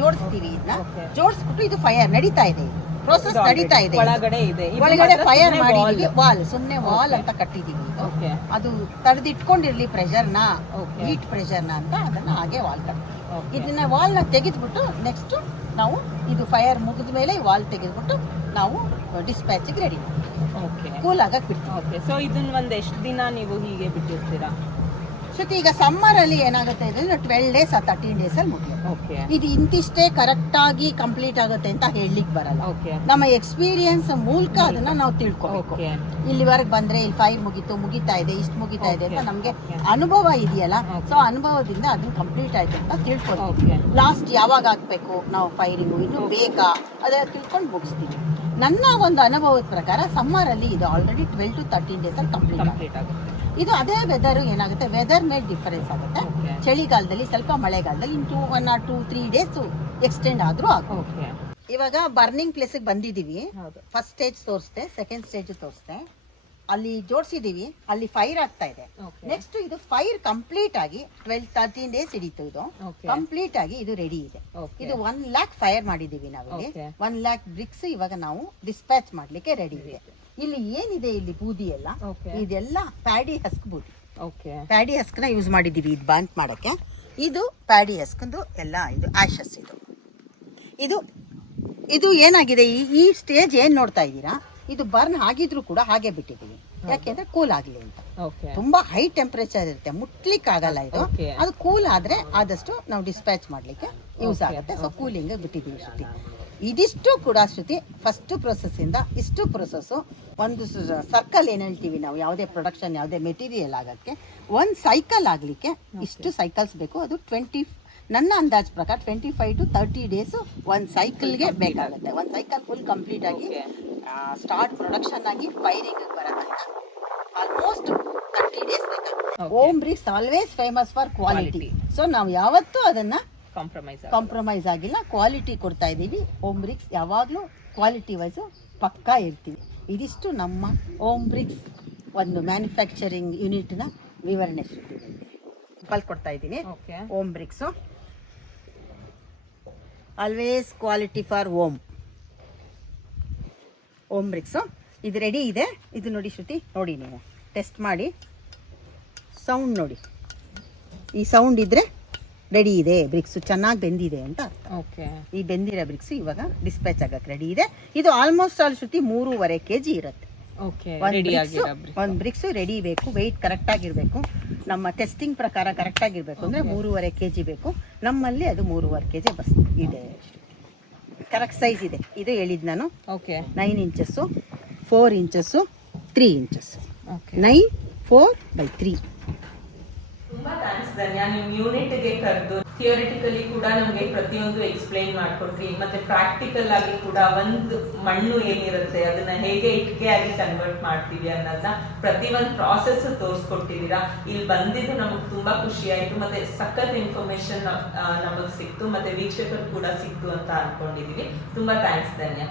ಜೋಡಿಸ್ತೀವಿ. ಇದನ್ನ Okay. ಜೋಡಿಸ್ಬಿಟ್ಟು ಇದು ಫೈರ್ ನಡೀತಾ ಇದೆ, ಪ್ರೋಸೆಸ್ ನಡೀತಾ ಇದೆ. ಒಳಗಡೆ ಇದೆ. ಇದು ಒಳಗಡೆ ಮಾತ್ರ ಫೈರ್ ಸುಮ್ನೆ ಮಾಡಿದೀವಿ, wall. ವಾಲ್ ಸುಮ್ಮನೆ ವಾಲ್ Okay. ಅಂತ ಕಟ್ಟಿದೀವಿ. ಇದು ಓಕೆ ಅದು ತಡೆದಿಟ್ಕೊಂಡಿರ್ಲಿ ಪ್ರೆಷರ್ನ, Okay. ಹೀಟ್ ಪ್ರೆಷರ್ನ ಅಂತ ಅದನ್ನ ಹಾಗೆ ವಾಲ್ ಕಟ್ತೀವಿ. Okay. ಇದನ್ನ ವಾಲ್ನ ತೆಗೆದ್ಬಿಟ್ಟು ನೆಕ್ಸ್ಟ್ ನಾವು ಇದು ಫೈರ್ ಮುಗಿದ ಮೇಲೆ ವಾಲ್ ತೆಗೆದ್ಬಿಟ್ಟು ನಾವು ಡಿಸ್ಪ್ಯಾಚಿಗೆ ರೆಡಿ ಓಕೆ ಕೂಲ್ ಆಗಕ್ಕೆ ಬಿಡ್ತೀವಿ. ಓಕೆ ಸೊ ಇದನ್ನ ಒಂದು ಎಷ್ಟು ದಿನ ನೀವು ಹೀಗೆ ಬಿಟ್ಟಿರ್ತೀರಾ? ಜೊತೆ ಈಗ ಸಮ್ಮರ್ ಅಲ್ಲಿ ಏನಾಗುತ್ತೆ ಅಂದ್ರೆ 12 ಡೇಸ್ ಆ 13 ಡೇಸ್ ಅಲ್ಲಿ ಮುಗಿಯುತ್ತೆ. ಓಕೆ ಇದು ಇಂತಿಷ್ಟೇ ಕರೆಕ್ಟ್ ಆಗಿ ಕಂಪ್ಲೀಟ್ ಆಗುತ್ತೆ ಅಂತ ಹೇಳಲಿಕ್ಕೆ ಬರಲ್ಲ. ಓಕೆ ನಮ್ಮ ಎಕ್ಸ್ಪೀರಿಯನ್ಸ್ ಮೂಲಕ ಅದನ್ನ ನಾವು ತಿಳ್ಕೊಬೇಕು. ಓಕೆ ಇಲ್ಲಿವರೆಗೆ ಬಂದ್ರೆ ಇಲ್ಲಿ 5 ಮುಗಿತಾ ಇದೆ, ಇಷ್ಟು ಮುಗಿತಾ ಇದೆ ಅಂತ Okay. ನಮ್ಗೆ Okay. ಅನುಭವ ಇದೆಯಲ್ಲ. Okay. ಸೊ ಅನುಭವದಿಂದ ಅದನ್ನ ಕಂಪ್ಲೀಟ್ ಆಯ್ತು ಅಂತ ತಿಳ್ಕೊಳ್ತೀವಿ. Okay. ಲಾಸ್ಟ್ ಯಾವಾಗ ಹಾಕ್ಬೇಕು ನಾವು ಫೈರಿಂಗು, ಇನ್ನು ಬೇಕಾ ಅದನ್ನ ತಿಳ್ಕೊಂಡು ಮುಗಿಸ್ತೀವಿ. ನನ್ನ ಒಂದು ಅನುಭವದ ಪ್ರಕಾರ ಸಮ್ಮರ್ ಅಲ್ಲಿ ಇದು ಆಲ್ರೆಡಿ 12 to 13 ಡೇಸ್ ಅಲ್ಲಿ ಕಂಪ್ಲೀಟ್ ಕಂಪ್ಲೀಟ್ ಆಗುತ್ತೆ. ಇದು ಅದೇ ವೆದರ್ ಏನಾಗುತ್ತೆ, ವೆದರ್ ಮೇಲೆ ಡಿಫರೆನ್ಸ್ ಆಗುತ್ತೆ. Okay. ಚಳಿಗಾಲದಲ್ಲಿ ಸ್ವಲ್ಪ, ಮಳೆಗಾಲದಲ್ಲಿ ಇಂಟು 1 or 2-3 ಡೇಸ್ ಎಕ್ಸ್ಟೆಂಡ್ ಆದ್ರೂ ಆಗುತ್ತೆ. ಓಕೆ ಇವಾಗ ಬರ್ನಿಂಗ್ ಪ್ಲೇಸಿಗೆ ಬಂದಿದ್ದೀವಿ. ಹೌದು. ಫಸ್ಟ್ ಸ್ಟೇಜ್ ತೋರಿಸ್ದೆ, ಸೆಕೆಂಡ್ ಸ್ಟೇಜ್ ತೋರಿಸ್ದೆ. ಅಲ್ಲಿ ಜೋಡಿಸಿದೀವಿ, ಅಲ್ಲಿ ಫೈರ್ ಆಗ್ತಾ ಇದೆ. Okay. ನೆಕ್ಸ್ಟ್ ಇದು ಫೈರ್ ಕಂಪ್ಲೀಟ್ ಆಗಿ 12-13 ಡೇಸ್ ಹಿಡಿತು. ಇದು Okay. ಕಂಪ್ಲೀಟ್ ಆಗಿ ಇದು ರೆಡಿ ಇದೆ. Okay. ಇದು 1 lakh ಫೈರ್ ಮಾಡಿದೀವಿ ನಾವಿಲ್ಲಿ. Okay. 1 lakh ಬ್ರಿಕ್ಸ್ ಇವಾಗ ನಾವು ಡಿಸ್ಪ್ಯಾಚ್ ಮಾಡ್ಲಿಕ್ಕೆ ರೆಡಿ ಇದೆ. ಇಲ್ಲಿ ಏನಿದೆ, ಇಲ್ಲಿ ಬೂದಿ ಎಲ್ಲ, Okay. ಇದೆಲ್ಲ ಪ್ಯಾಡಿ ಹಸ್ಕ್ ಬೂದಿ. ಓಕೆ ಪ್ಯಾಡಿ ಹಸ್ಕ್ನ ಯೂಸ್ ಮಾಡಿದ್ದೀವಿ ಇದು ಬಾಂಟ್ ಮಾಡೋಕ್ಕೆ. ಇದು ಪ್ಯಾಡಿ ಹಸ್ಕಂದು ಎಲ್ಲ ಇದು ಆಶಸ್. ಇದು ಇದು ಏನಾಗಿದೆ, ಈ ಸ್ಟೇಜ್ ಏನು ನೋಡ್ತಾ ಇದ್ದೀರಾ, ಇದು ಬರ್ನ್ ಆಗಿದ್ರು ಕೂಡ ಹಾಗೆ ಬಿಟ್ಟಿದ್ದೀವಿ. ಯಾಕೆಂದ್ರೆ ಕೂಲ್ ಆಗಲಿ ಅಂತ. ಓಕೆ ತುಂಬಾ ಹೈ ಟೆಂಪರೇಚರ್ ಇರುತ್ತೆ, ಮುಟ್ಲಿಕ್ಕೆ ಆಗಲ್ಲ ಇದು. Okay. ಅದು ಕೂಲ್ ಆದ್ರೆ ಆದಷ್ಟು ನಾವು ಡಿಸ್ಪ್ಯಾಚ್ ಮಾಡ್ಲಿಕ್ಕೆ ಯೂಸ್ Okay. ಆಗುತ್ತೆ. ಸೊ ಕೂಲಿಂಗ್ ಬಿಟ್ಟಿದ್ದೀವಿ ಶ್ರುತಿ. ಇದಿಷ್ಟು ಕೂಡ ಶ್ರುತಿ ಫಸ್ಟ್ ಪ್ರೊಸೆಸ್ ಇಂದ ಇಷ್ಟು ಪ್ರೊಸೆಸ್ಸು. ಒಂದು ಸರ್ಕಲ್ ಏನು ಹೇಳ್ತೀವಿ ನಾವು, ಯಾವುದೇ ಪ್ರೊಡಕ್ಷನ್ ಯಾವುದೇ ಮೆಟೀರಿಯಲ್ ಆಗೋಕ್ಕೆ ಒಂದು ಸೈಕಲ್ ಆಗಲಿಕ್ಕೆ ಇಷ್ಟು ಸೈಕಲ್ಸ್ ಬೇಕು. ಅದು ನನ್ನ ಅಂದಾಜ್ ಪ್ರಕಾರ 25 to 30 ಡೇಸು ಒಂದು ಸೈಕಲ್ಗೆ ಬೇಕಾಗುತ್ತೆ. ಒಂದು ಸೈಕಲ್ ಫುಲ್ ಕಂಪ್ಲೀಟ್ ಆಗಿ ಸ್ಟಾರ್ಟ್ ಪ್ರೊಡಕ್ಷನ್ ಆಗಿ ಫೈರಿಂಗ್ ಬರೋದಂತ ಆಲ್ಮೋಸ್ಟ್ 30 ಡೇಸ್ ಬೇಕಾಗುತ್ತೆ. Om bricks always famous for quality. So ನಾವು ಯಾವತ್ತೂ ಅದನ್ನ ಕಾಂಪ್ರಮೈಸ್ ಆಗಿಲ್ಲ, ಕ್ವಾಲಿಟಿ ಕೊಡ್ತಾ ಇದ್ದೀವಿ. ಓಮ್ ಬ್ರಿಕ್ಸ್ ಯಾವಾಗಲೂ ಕ್ವಾಲಿಟಿ ವೈಸು ಪಕ್ಕಾ ಇರ್ತೀವಿ. ಇದಿಷ್ಟು ನಮ್ಮ ಓಮ್ ಬ್ರಿಕ್ಸ್ ಒಂದು ಮ್ಯಾನುಫ್ಯಾಕ್ಚರಿಂಗ್ ಯೂನಿಟ್ನ ವಿವರಣೆ ಕೊಡ್ತಾ ಇದ್ದೀನಿ. Okay Om bricks always quality for Om bricks. ಇದು ರೆಡಿ ಇದೆ. ಇದು ನೋಡಿ ಶ್ರುತಿ, ನೋಡಿ ನೀವು ಟೆಸ್ಟ್ ಮಾಡಿ ಸೌಂಡ್ ನೋಡಿ. ಈ ಸೌಂಡ್ ಇದ್ರೆ ರೆಡಿ ಇದೆ, ಬ್ರಿಕ್ಸು ಚೆನ್ನಾಗಿ ಬೆಂದಿದೆ ಅಂತ. ಓಕೆ ಈ ಬೆಂದಿರೋ ಬ್ರಿಕ್ಸ್ ಇವಾಗ ಡಿಸ್ಪ್ಯಾಚ್ ಆಗಕ್ಕೆ ರೆಡಿ ಇದೆ. ಇದು ಆಲ್ಮೋಸ್ಟ್ ಆಲ್ ಶ್ರುತಿ 3.5 kg ಇರುತ್ತೆ. ಓಕೆ ಒಂದು ಬ್ರಿಕ್ಸು ರೆಡಿ ಬೇಕು, ವೆಯ್ಟ್ ಕರೆಕ್ಟ್ ಆಗಿರಬೇಕು. ನಮ್ಮ ಟೆಸ್ಟಿಂಗ್ ಪ್ರಕಾರ ಕರೆಕ್ಟ್ ಆಗಿರಬೇಕು ಅಂದರೆ 3.5 kg ಬೇಕು. ನಮ್ಮಲ್ಲಿ ಅದು 3.5 kg ಬಸ್ ಇದೆ. ಕರೆಕ್ಟ್ ಸೈಜ್ ಇದೆ. ಇದು ಹೇಳಿದ್ದು ನಾನು. Okay 9 inches, 4 inches, 3 inches. Okay 9, 4/3. ತುಂಬಾ ಥ್ಯಾಂಕ್ಸ್ ಧನ್ಯ, ನಿಮ್ಮ ಯೂನಿಟ್ಗೆ ಕರೆದು ಥಿಯರಿಟಿಕಲಿ ಕೂಡ ನಮ್ಗೆ ಪ್ರತಿಯೊಂದು ಎಕ್ಸ್ಪ್ಲೈನ್ ಮಾಡ್ಕೊಟ್ರಿ, ಮತ್ತೆ ಪ್ರಾಕ್ಟಿಕಲ್ ಆಗಿ ಕೂಡ ಒಂದು ಮಣ್ಣು ಏನಿರುತ್ತೆ ಅದನ್ನ ಹೇಗೆ ಇಟ್ಕೆ ಆಗಿ ಕನ್ವರ್ಟ್ ಮಾಡ್ತೀವಿ ಅನ್ನೋದನ್ನ ಪ್ರತಿಯೊಂದು ಪ್ರಾಸೆಸ್ ತೋರಿಸ್ಕೊಟ್ಟಿದ್ದೀರಾ. ಇಲ್ಲಿ ಬಂದಿದ್ದು ನಮಗ್ ತುಂಬಾ ಖುಷಿ ಆಯ್ತು, ಮತ್ತೆ ಸಖತ್ ಇನ್ಫಾರ್ಮೇಶನ್ ನಮಗ್ ಸಿಕ್ತು, ಮತ್ತೆ ವೀಕ್ಷಕರು ಕೂಡ ಸಿಕ್ತು ಅಂತ ಅನ್ಕೊಂಡಿದೀವಿ. ತುಂಬಾ ಥ್ಯಾಂಕ್ಸ್ ಧನ್ಯ.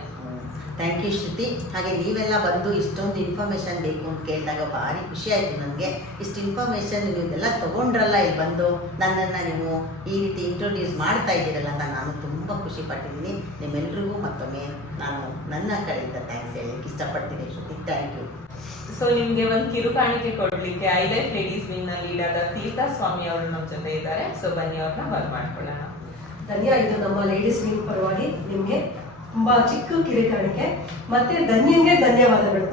ಥ್ಯಾಂಕ್ ಯು ಶ್ರುತಿ. ಹಾಗೆ ನೀವೆಲ್ಲ ಬಂದು ಇಷ್ಟೊಂದು ಇನ್ಫಾರ್ಮೇಷನ್ ಬೇಕು ಅಂತ ಕೇಳಿದಾಗ ಭಾರಿ ಖುಷಿ ಆಯಿತು ನನಗೆ. ಇಷ್ಟು ಇನ್ಫಾರ್ಮೇಷನ್ ನೀವೆಲ್ಲ ತೊಗೊಂಡ್ರಲ್ಲ, ಇಲ್ಲಿ ಬಂದು ನನ್ನನ್ನು ನೀವು ಈ ರೀತಿ ಇಂಟ್ರೊಡ್ಯೂಸ್ ಮಾಡ್ತಾ ಇದ್ದೀರಲ್ಲ ಅಂತ ನಾನು ತುಂಬ ಖುಷಿ ಪಟ್ಟಿದ್ದೀನಿ. ನಿಮ್ಮೆಲ್ರಿಗೂ ಮತ್ತೊಮ್ಮೆ ನಾನು ನನ್ನ ಕಡೆಯಿಂದ ಥ್ಯಾಂಕ್ಸ್ ಹೇಳಲಿಕ್ಕೆ ಇಷ್ಟಪಡ್ತೀನಿ ಶ್ರುತಿ. Thank you. ಸೊ ನಿಮ್ಗೆ ಒಂದು ಕಿರುಕಾಣಿಕೆ ಕೊಡ್ಲಿಕ್ಕೆ ಐ ಲೈಫ್ ಲೇಡೀಸ್ ವಿಂಗ್ ನಲ್ಲಿ ಇಡಾದ ತೀರ್ಥಾ ಸ್ವಾಮಿ ಅವರು ನಮ್ಮ ಜೊತೆ ಇದ್ದಾರೆ. ಸೊ ಬನ್ನಿ ಅವ್ರನ್ನ ಬರ್ಮಾಡ್ಕೊಳ್ಳೋಣ. ಧನ್ಯ. ಇದು ನಮ್ಮ ಲೇಡೀಸ್ ವಿಂಗ್ ಪರವಾಗಿ ನಿಮ್ಗೆ ತುಂಬಾ ಚಿಕ್ಕ ಕಿರಿಕಾಣಿಕೆ, ಮತ್ತೆ ಧನ್ಯಂಗೆ ಧನ್ಯವಾದಗಳು.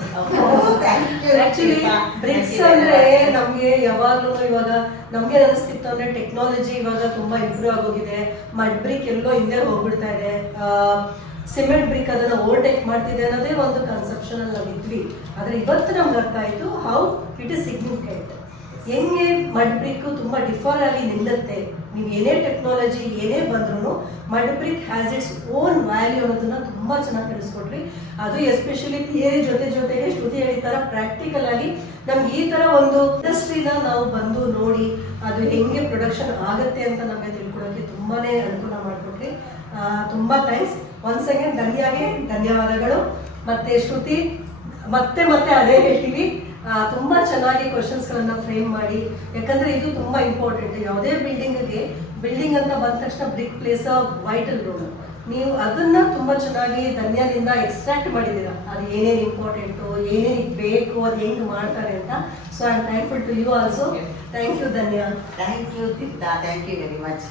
ಆಕ್ಚುಲಿ ಬ್ರಿಕ್ಸ್ ಅಂದ್ರೆ ನಮ್ಗೆ ಯಾವಾಗ್ಲೂ ಇವಾಗ ನಮ್ಗೆ ಅನಿಸ್ತಿತ್ತು ಅಂದ್ರೆ ಟೆಕ್ನಾಲಜಿ ಇವಾಗ ತುಂಬಾ ಇಂಪ್ರೂವ್ ಆಗೋಗಿದೆ. ಮಡ್ ಬ್ರಿಕ್ ಎಲ್ಲೋ ಹಿಂದೆ ಹೋಗ್ಬಿಡ್ತಾ ಇದೆ, ಸಿಮೆಂಟ್ ಬ್ರಿಕ್ ಅದನ್ನ ಓವರ್ಟೇಕ್ ಮಾಡ್ತಿದೆ ಅನ್ನೋದೇ ಒಂದು ಕನ್ಸೆಪ್ಷನ್ ಅಲ್ಲಿ ನಾವು ಇದ್ವಿ. ಆದ್ರೆ ಇವತ್ತು ನಮ್ಗೆ ಅರ್ಥ ಆಯ್ತು ಹೌ ಇಟ್ ಇಸ್ ಸಿಗ್ನಿಫಿಕೆಂಟ್. ಹೆಂಗೆ ಮಡ್ ಬ್ರಿಕ್ ತುಂಬಾ ಡಿಫರ್ ಆಗಿ ನಿಲ್ಲುತ್ತೆ. ನೀವು ಏನೇ ಟೆಕ್ನಾಲಜಿ ಏನೇ ಬಂದ್ರೂ mud brick has its own value ಅನ್ನೋದನ್ನ ತುಂಬಾ ಚೆನ್ನಾಗಿ ತಿಳಿಸ್ಕೊಟ್ರಿ. ಅದು ಎಸ್ಪೆಷಲಿ ಥಿಯರಿ ಜೊತೆಗೆ ಶ್ರುತಿ ಹೇಳಿದ ಪ್ರಾಕ್ಟಿಕಲ್ ಆಗಿ ನಮ್ಗೆ ಈ ತರ ಒಂದು ಇಂಡಸ್ಟ್ರಿನ ನಾವು ಬಂದು ನೋಡಿ ಅದು ಹೆಂಗೆ ಪ್ರೊಡಕ್ಷನ್ ಆಗುತ್ತೆ ಅಂತ ನಮಗೆ ತಿಳ್ಕೊಳಕ್ಕೆ ತುಂಬಾನೇ ಅನುಕೂಲ ಮಾಡಿಕೊಟ್ರಿ. ತುಂಬಾ ಥ್ಯಾಂಕ್ಸ್ ಒನ್ಸ್ ಅಗೇನ್. ಧನ್ಯಾಗೆ ಧನ್ಯವಾದಗಳು. ಮತ್ತೆ ಶ್ರುತಿ ಮತ್ತೆ ಅದೇ ಹೇಳ್ತೀವಿ, ತುಂಬಾ ಚೆನ್ನಾಗಿ ಕ್ವಶನ್ಸ್ ಗಳನ್ನ ಫ್ರೇಮ್ ಮಾಡಿ, ಯಾಕಂದ್ರೆ ಇದು ತುಂಬಾ ಇಂಪಾರ್ಟೆಂಟ್. ಯಾವುದೇ ಬಿಲ್ಡಿಂಗ್ ಅಂತ ಬಂದ ತಕ್ಷಣ brick place a vital role. ನೀವು ಅದನ್ನ ತುಂಬಾ ಚೆನ್ನಾಗಿ ಧನ್ಯದಿಂದ ಎಕ್ಸ್ಟ್ರಾಕ್ಟ್ ಮಾಡಿದ್ದೀರಾ, ಅದು ಏನೇನು ಇಂಪಾರ್ಟೆಂಟು, ಏನೇನು ಬೇಕು, ಅದು ಹೆಂಗ್ ಮಾಡ್ತಾರೆ ಅಂತ. So I am thankful to you also. Thank you Dhanya. Thank you Theertha. Thank you very much.